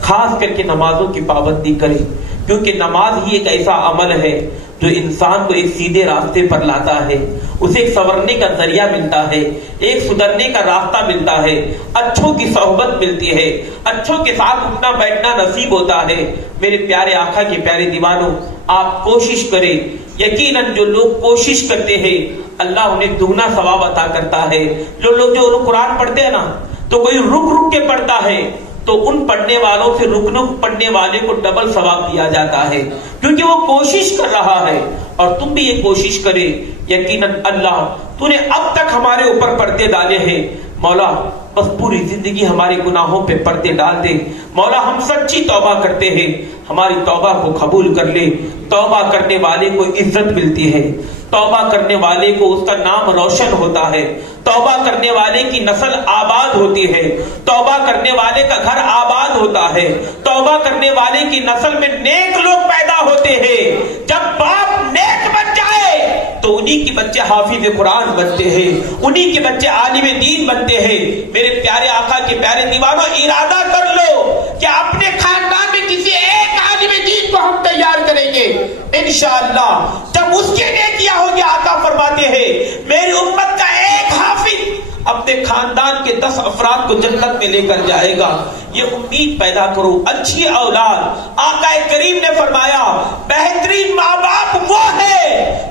خاص کر کے نمازوں کی پابندی کریں, کیونکہ نماز ہی ایک ایسا عمل ہے جو انسان کو ایک سیدھے راستے پر لاتا ہے, اسے ایک سنورنے کا ذریعہ ملتا ہے, ایک سدھرنے کا راستہ ملتا ہے, اچھوں کی صحبت ملتی ہے, اچھوں کے ساتھ اٹھنا بیٹھنا نصیب ہوتا ہے. میرے پیارے آقا کے پیارے دیوانوں, آپ کوشش کریں. یقیناً جو لوگ کوشش کرتے ہیں اللہ انہیں دگنا ثواب عطا کرتا ہے. جو لوگ قرآن پڑھتے ہیں نا, تو کوئی رک رک کے پڑھتا ہے تو ان پڑھنے والوں سے رکنوں پڑھنے والے کو ڈبل ثواب دیا جاتا ہے, کیونکہ وہ کوشش کر رہا ہے. اور تم بھی یہ کوشش کرے. یقیناً اللہ تو نے اب تک ہمارے اوپر پردے ڈالے ہیں, مولا بس پوری زندگی ہمارے گناہوں پہ پردے ڈال دے. مولا ہم سچی توبہ کرتے ہیں, ہماری توبہ کو قبول کر لے. توبہ کرنے والے کو عزت ملتی ہے, توبہ کرنے والے کو اس کا نام روشن ہوتا ہے, توبہ کرنے والے کی نسل آباد ہوتی ہے, توبہ کرنے والے کا گھر آباد ہوتا ہے, توبہ کرنے والے کی نسل میں نیک لوگ پیدا ہوتے ہیں. جب باپ نیک بن جائے تو انہی کے بچے حافظ قرآن بنتے ہیں, انہی کے بچے عالم دین بنتے ہیں. میرے پیارے آقا کے پیارے دیوانوں, ارادہ کر لو کہ اپنے خاندان میں کسی ایک عالم دین کو ہم تیار کریں گے انشاءاللہ. جب اس کے نیکیاں ہوں گے, آقا فرماتے ہیں میری امت کا ایک حافظ اپنے خاندان کے 10 افراد کو جنت میں لے کر جائے گا. یہ امید پیدا کرو, اچھی اولاد. آقا کریم نے فرمایا بہترین ماں باپ وہ ہے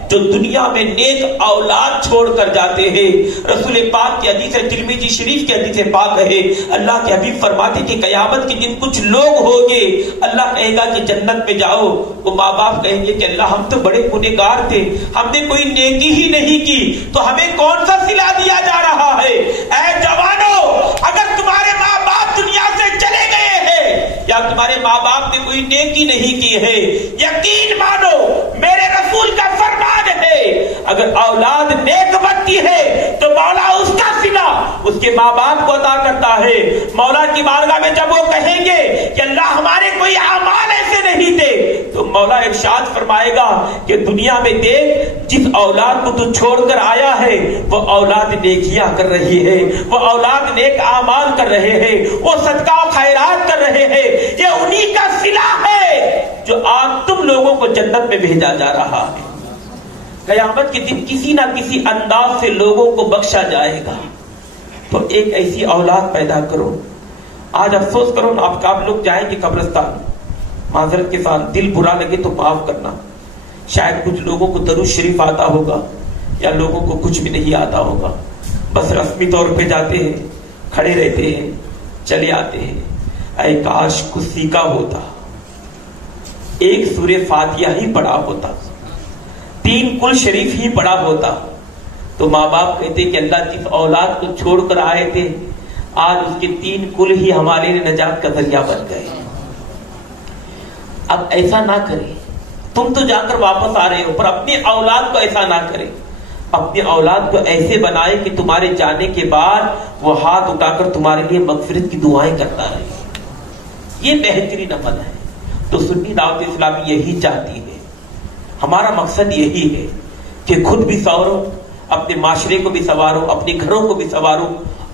جو دنیا میں نیک اولاد چھوڑ کر جاتے ہیں. رسول پاک کی حدیث ہے, ترمذی شریف کی حدیث پاک ہے, اللہ کے حبیب فرماتے کہ قیامت کے دن کچھ لوگ ہوں گے, اللہ کہے گا کہ جنت میں جاؤ. وہ ماں باپ کہیں گے کہ اللہ ہم تو بڑے گنہگار تھے, ہم نے کوئی نیکی ہی نہیں کی, تو ہمیں کون سا صلہ دیا جا رہا ہے. اے جوانو, اگر تمہارے ماں باپ دنیا سے چلے گئے ہیں یا تمہارے ماں باپ نے کوئی نیکی نہیں کی ہے, یقین مانو میرے رسول کا فرمان ہے اگر اولاد نیک بنتی ہے تو مولا اس کا صلہ اس کے ماں باپ کو عطا کرتا ہے. مولا کی بارگاہ میں جب وہ کہیں گے کہ اللہ ہمارے کوئی اعمال ایسے نہیں تھے, تو مولا ارشاد فرمائے گا کہ دنیا میں دیکھ جس اولاد کو تو چھوڑ کر آیا ہے وہ اولاد نیکیاں کر رہی ہے, وہ اولاد نیک اعمال کر رہے ہیں, وہ صدقہ و خیرات کر رہے ہیں. یہ انہی کا صلہ ہے جو آج تم لوگوں کو جنت میں بھیجا جا رہا ہے. قیامت کے دن کسی نہ کسی انداز سے لوگوں کو بخشا جائے گا. تو ایک ایسی اولاد پیدا کرو. آج افسوس کرو نا, آپ لوگ جائیں گے قبرستان, معذرت کے ساتھ دل برا لگے تو معاف کرنا. شاید کچھ لوگوں کو درود شریف آتا ہوگا یا لوگوں کو کچھ بھی نہیں آتا ہوگا, بس رسمی طور پہ جاتے ہیں, کھڑے رہتے ہیں, چلے آتے ہیں. اے کاش کچھ سیکھا ہوتا, ایک سورہ فاتحہ ہی پڑھا ہوتا, 3 کل شریف ہی پڑھا ہوتا, تو ماں باپ کہتے کہ اللہ جس اولاد کو چھوڑ کر آئے تھے آج اس کے 3 کل ہی ہمارے لیے نجات کا ذریعہ بن گئے. اب ایسا نہ کرے, تم تو جا کر واپس آ رہے ہو, پر اپنی اولاد کو ایسا نہ کرے. اپنی اولاد کو ایسے بنائے کہ تمہارے جانے کے بعد وہ ہاتھ اٹھا کر تمہارے لیے مغفرت کی دعائیں کرتا رہے. یہ بہترین عمل ہے. تو سنی دعوت اسلامی یہی چاہتی ہے, ہمارا مقصد یہی ہے کہ خود بھی سنورو, اپنے معاشرے کو بھی سنوارو, اپنے گھروں کو بھی سنوارو,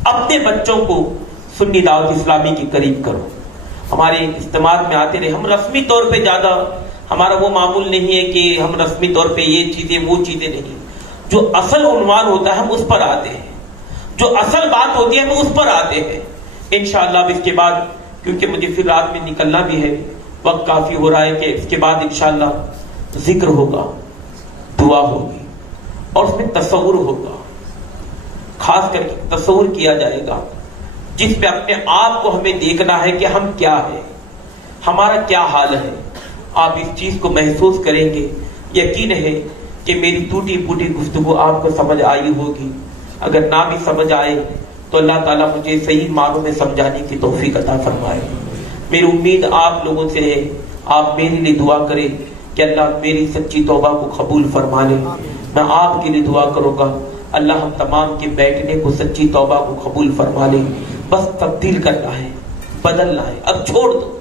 اپنے بچوں کو سنی دعوت اسلامی کے قریب کرو. ہمارے اجتماعات میں آتے رہے. ہم رسمی طور پہ زیادہ, ہمارا وہ معمول نہیں ہے کہ ہم رسمی طور پہ یہ چیزیں وہ چیزیں نہیں. جو اصل عنوان ہوتا ہے ہم اس پر آتے ہیں, جو اصل بات ہوتی ہے ہم اس پر آتے ہیں انشاءاللہ. اب اس کے بعد کیونکہ مجھے پھر رات میں نکلنا بھی ہے, وقت کافی ہو رہا ہے کہ اس کے بعد انشاءاللہ ذکر ہوگا, دعا ہوگی اور اس میں تصور ہوگا، خاص کر کے تصور کیا جائے گا جس پہ اپنے آپ کو ہمیں دیکھنا ہے کہ ہم کیا ہیں، ہمارا کیا حال ہے. آپ اس چیز کو محسوس کریں گے. یقین ہے کہ میری ٹوٹی پھوٹی گفتگو آپ کو سمجھ آئی ہوگی. اگر نہ بھی سمجھ آئے تو اللہ تعالیٰ مجھے صحیح معنوں میں سمجھانے کی توفیق عطا فرمائے. میری امید آپ لوگوں سے ہے، آپ میرے لیے دعا کریں کہ اللہ میری سچی توبہ کو قبول فرما لے. میں آپ کے لیے دعا کروں گا اللہ ہم تمام کے بیٹھنے کو سچی توبہ کو قبول فرما لے. بس تبدیل کرنا ہے، بدلنا ہے. اب چھوڑ دو.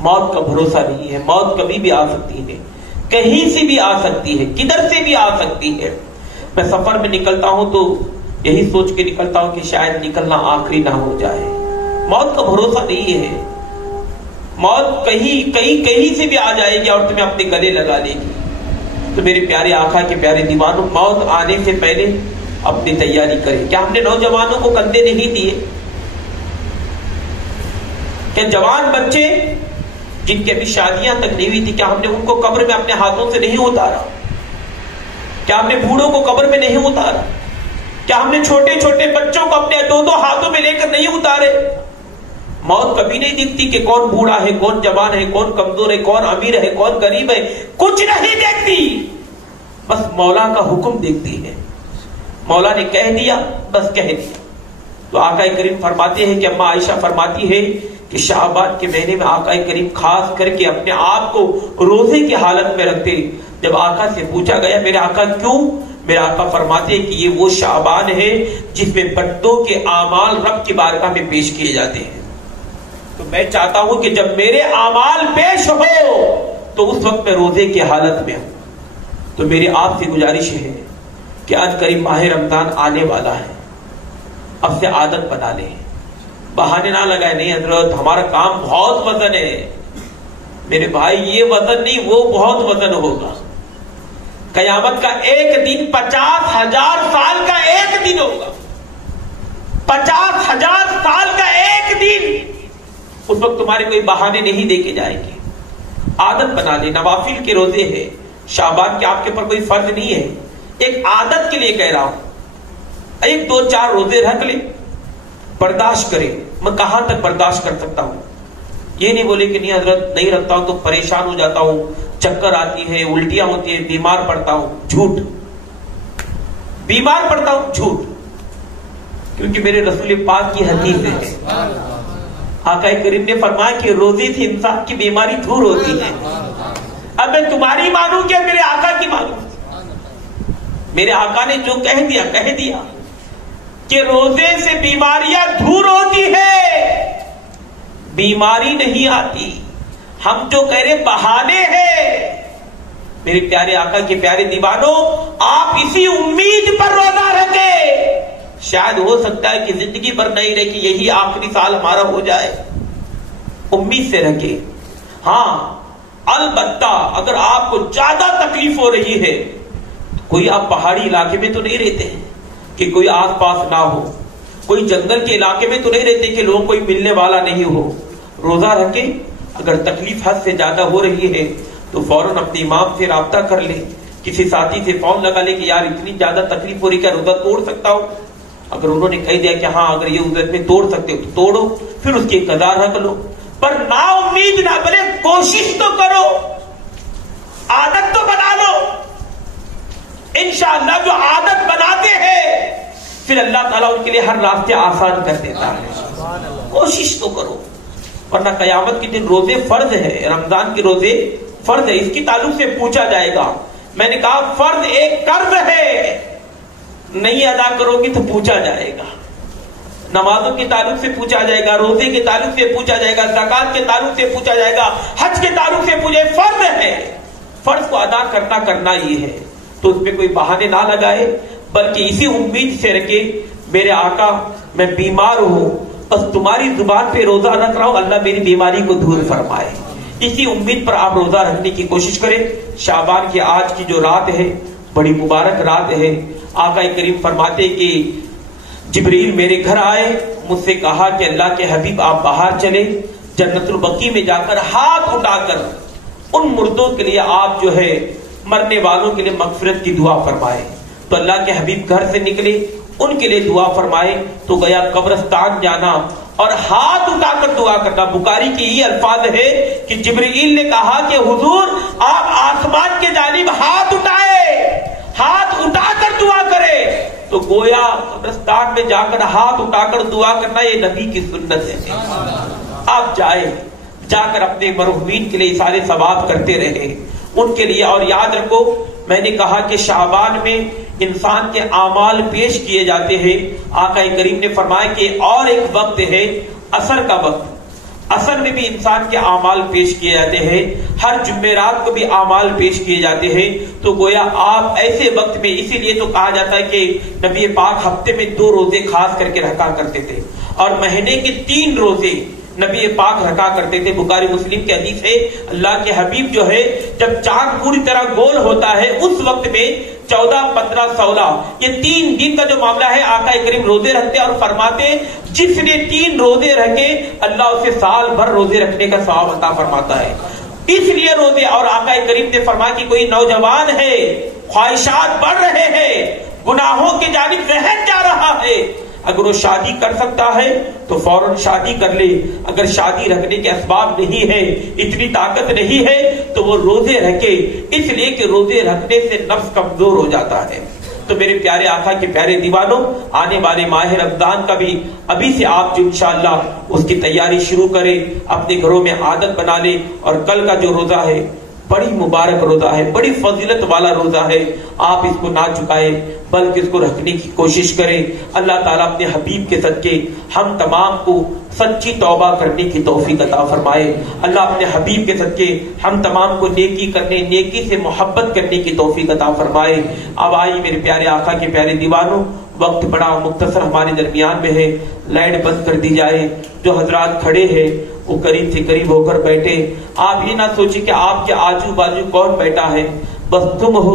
موت کا بھروسہ نہیں ہے، موت کبھی بھی آ سکتی ہے، کہیں سے بھی آ سکتی ہے، کدھر سے بھی آ سکتی ہے. میں سفر میں نکلتا ہوں تو یہی سوچ کے نکلتا ہوں کہ شاید نکلنا آخری نہ ہو جائے. موت کا بھروسہ نہیں ہے. موت کہیں سے بھی آ جائے گی اور تمہیں اپنے گلے لگا لے گی. تو میرے پیارے آقا کے پیارے دیوانوں، موت آنے سے پہلے اپنی تیاری کریں. کیا ہم نے نوجوانوں کو کندھے نہیں دیے؟ کیا جوان بچے جن کی ابھی شادیاں تک نہیں ہوئی تھی، کیا ہم نے ان کو قبر میں اپنے ہاتھوں سے نہیں اتارا؟ کیا ہم نے بوڑھوں کو قبر میں نہیں اتارا؟ کیا ہم نے چھوٹے چھوٹے بچوں کو اپنے دو ہاتھوں میں لے کر نہیں اتارے؟ موت کبھی نہیں دیکھتی کہ کون بوڑھا ہے، کون جوان ہے، کون کمزور ہے، کون امیر ہے، کون غریب ہے. کچھ نہیں دیکھتی، بس مولا کا حکم دیکھتی ہے. مولا نے کہہ دیا، بس کہہ دیا. تو آقا کریم فرماتے ہیں کہ اماں عائشہ فرماتی ہے کہ شعبان کے مہینے میں آقا کریم خاص کر کے اپنے آپ کو روزے کی حالت میں رکھتے. جب آقا سے پوچھا گیا میرے آقا کیوں، میرے آقا فرماتے ہیں کہ یہ وہ شعبان ہے جس میں بندوں کے اعمال رب کی بارگاہ میں پیش کیے جاتے ہیں. تو میں چاہتا ہوں کہ جب میرے اعمال پیش ہو تو اس وقت میں روزے کی حالت میں ہوں. تو میری آپ سے گزارش ہے کہ ان قریب ماہ رمضان آنے والا ہے، اب سے عادت بنا لیں. بہانے نہ لگائے نہیں حضرت ہمارا کام بہت وزن ہے. میرے بھائی یہ وزن نہیں، وہ بہت وزن ہوگا. قیامت کا ایک دن 50,000 سال کا ایک دن ہوگا. 50,000 سال کا ایک دن. اس وقت تمہارے کوئی بہانے نہیں دے کے جائیں گے. عادت بنا لے. نوافل کے روزے ہیں شعبان کے، آپ کے پر کوئی فرض نہیں ہے. ایک عادت کے لیے کہہ رہا ہوں، 1-2-4 روزے رکھ لے، برداشت کرے. میں کہاں تک برداشت کر سکتا ہوں؟ یہ نہیں بولے کہ نہیں حضرت نہیں رکھتا ہوں تو پریشان ہو جاتا ہوں، چکر آتی ہے، الٹیاں ہوتی ہیں، بیمار پڑتا ہوں. جھوٹ. بیمار پڑتا ہوں جھوٹ. کیونکہ میرے رسول پاک کی حدیث ہے، آقا کریم نے فرمایا کہ روزے سے انسان کی بیماری دور ہوتی ہے. اب میں تمہاری مانوں کہ میرے آقا کی مانوں؟ میرے آقا نے جو کہہ دیا کہ روزے سے بیماریاں دور ہوتی ہے، بیماری نہیں آتی. ہم جو کہہ رہے بہانے ہیں. میرے پیارے آقا کے پیارے دیوانوں، آپ اسی امید پر روزہ رکھیں. شاید ہو سکتا ہے کہ زندگی بھر نہیں رہے کہ یہی آخری سال ہمارا ہو جائے. امید سے رکھے. ہاں البتہ اگر آپ کو زیادہ تکلیف ہو رہی ہے، کوئی آپ پہاڑی علاقے میں تو نہیں رہتے ہیں کہ کوئی آس پاس نہ ہو، کوئی جنگل کے علاقے میں تو نہیں رہتے کہ لوگوں کوئی ملنے والا نہیں ہو. روزہ رکھے. اگر تکلیف حد سے زیادہ ہو رہی ہے تو فوراً اپنے امام سے رابطہ کر لے، کسی ساتھی سے فون لگا لے کہ یار اتنی زیادہ تکلیف ہو رہی ہے، کیا روزہ توڑ سکتا ہوں؟ اگر انہوں نے کہہ دیا کہ ہاں اگر یہ عذر میں توڑ سکتے ہو تو توڑو، پھر اس کی قضا رکھ لو. پر نا امید نہ بنے، کوشش تو کرو، عادت تو بنا لو. انشاءاللہ جو عادت بناتے ہیں پھر اللہ تعالیٰ ان کے لیے ہر راستے آسان کر دیتا ہے. کوشش تو کرو، ورنہ قیامت کے دن روزے فرض ہے. رمضان کے روزے فرض ہے. اس کی تعلق سے پوچھا جائے گا. میں نے کہا فرض ایک قرض ہے، نہیں ادا کرو گی تو پوچھا جائے گا. نمازوں کے تعلق سے پوچھا جائے گا، روزے کے تعلق سے پوچھا جائے گا، زکات کے تعلق سے پوچھا جائے گا، حج کے تعلق سے پوچھے. فرض ہے، فرض کو ادا کرنا ہی ہے. تو اس پہ کوئی بہانے نہ لگائے، بلکہ اسی امید سے رکھے میرے آقا میں بیمار ہوں، بس تمہاری زبان پہ روزہ رکھ رہا ہوں، اللہ میری بیماری کو دور فرمائے. اسی امید پر آپ روزہ رکھنے کی کوشش کریں. شعبان کی آج کی جو رات ہے بڑی مبارک رات ہے. آقا کریم فرماتے کہ جبریل میرے گھر آئے، مجھ سے کہا کہ اللہ کے حبیب آپ باہر چلے، جنت البقیع میں جا کر ہاتھ اٹھا کر ان مردوں کے لیے آپ جو ہے مرنے والوں کے لیے مغفرت کی دعا فرمائے. تو اللہ کے حبیب گھر سے نکلے, ان کے لیے دعا فرمائے. تو گیا قبرستان جانا اور ہاتھ اٹھا کر دعا کرنا. بخاری کی یہ الفاظ ہے کہ جبرائیل نے کہا کہ حضور آپ آسمان کے جانب ہاتھ اٹھائے, ہاتھ اٹھا کر دعا کرے. تو گویا قبرستان میں جا کر ہاتھ اٹھا کر دعا کرنا یہ نبی کی سنت ہے. آپ جائیں, جا کر اپنے مرحومین کے لیے سارے ثواب کرتے رہے ان کے لیے. اور یاد رکھو, میں نے کہا کہ شعبان میں انسان کے اعمال پیش کیے جاتے ہیں. آقا کریم نے فرمایا کہ اور ایک وقت ہے عصر کا وقت, عصر میں بھی انسان کے اعمال پیش کیے جاتے ہیں. ہر جمعرات کو بھی اعمال پیش کیے جاتے ہیں. تو گویا آپ ایسے وقت میں, اسی لیے تو کہا جاتا ہے کہ نبی پاک ہفتے میں 2 روزے خاص کر کے رکھا کرتے تھے اور مہینے کے 3 روزے نبی پاک رکھا کرتے تھے. بخاری مسلم کی حدیث ہے, اللہ کے حبیب جو ہے جب چاند پوری طرح گول ہوتا ہے اس وقت میں 14, 15, 16 یہ 3 دن کا جو معاملہ ہے آقا کریم روزے رکھتے اور فرماتے جس نے 3 روزے رکھے اللہ اسے سال بھر روزے رکھنے کا ثواب عطا فرماتا ہے. اس لیے روزے. اور آقا کریم نے فرمایا کہ کوئی نوجوان ہے, خواہشات بڑھ رہے ہیں, گناہوں کی جانب ذہن جا رہا ہے, اگر وہ شادی کر سکتا ہے تو فوراً شادی کر لے. اگر شادی رکھنے کے اسباب نہیں ہے, اتنی طاقت نہیں ہے, تو وہ روزے رکھے, اس لیے کہ روزے رکھنے سے نفس کمزور ہو جاتا ہے. تو میرے پیارے آقا کے پیارے دیوانوں, آنے والے ماہ رمضان کا بھی ابھی سے آپ جو انشاءاللہ اس کی تیاری شروع کریں, اپنے گھروں میں عادت بنا لیں. اور کل کا جو روزہ ہے بڑی مبارک روزہ ہے, بڑی فضیلت والا روزہ ہے. آپ اس کو نہ چکائیں بلکہ اس کو رکھنے کی کوشش کریں. اللہ تعالیٰ اپنے حبیب کے صدقے ہم تمام کو سچی توبہ کرنے کی توفیق عطا فرمائے. اللہ اپنے حبیب کے صدقے ہم تمام کو نیکی کرنے, نیکی سے محبت کرنے کی توفیق عطا فرمائے. اب آئیے میرے پیارے آقا کے پیارے دیوانوں, وقت بڑا مختصر ہمارے درمیان میں ہے, لائٹ بند کر دی جائے. جو حضرات کھڑے ہیں وہ قریب سے قریب ہو کر بیٹھے. آپ یہ نہ سوچیں کہ آپ کے آجو باجو کون بیٹھا ہے, بس تم ہو,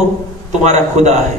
تمہارا خدا ہے.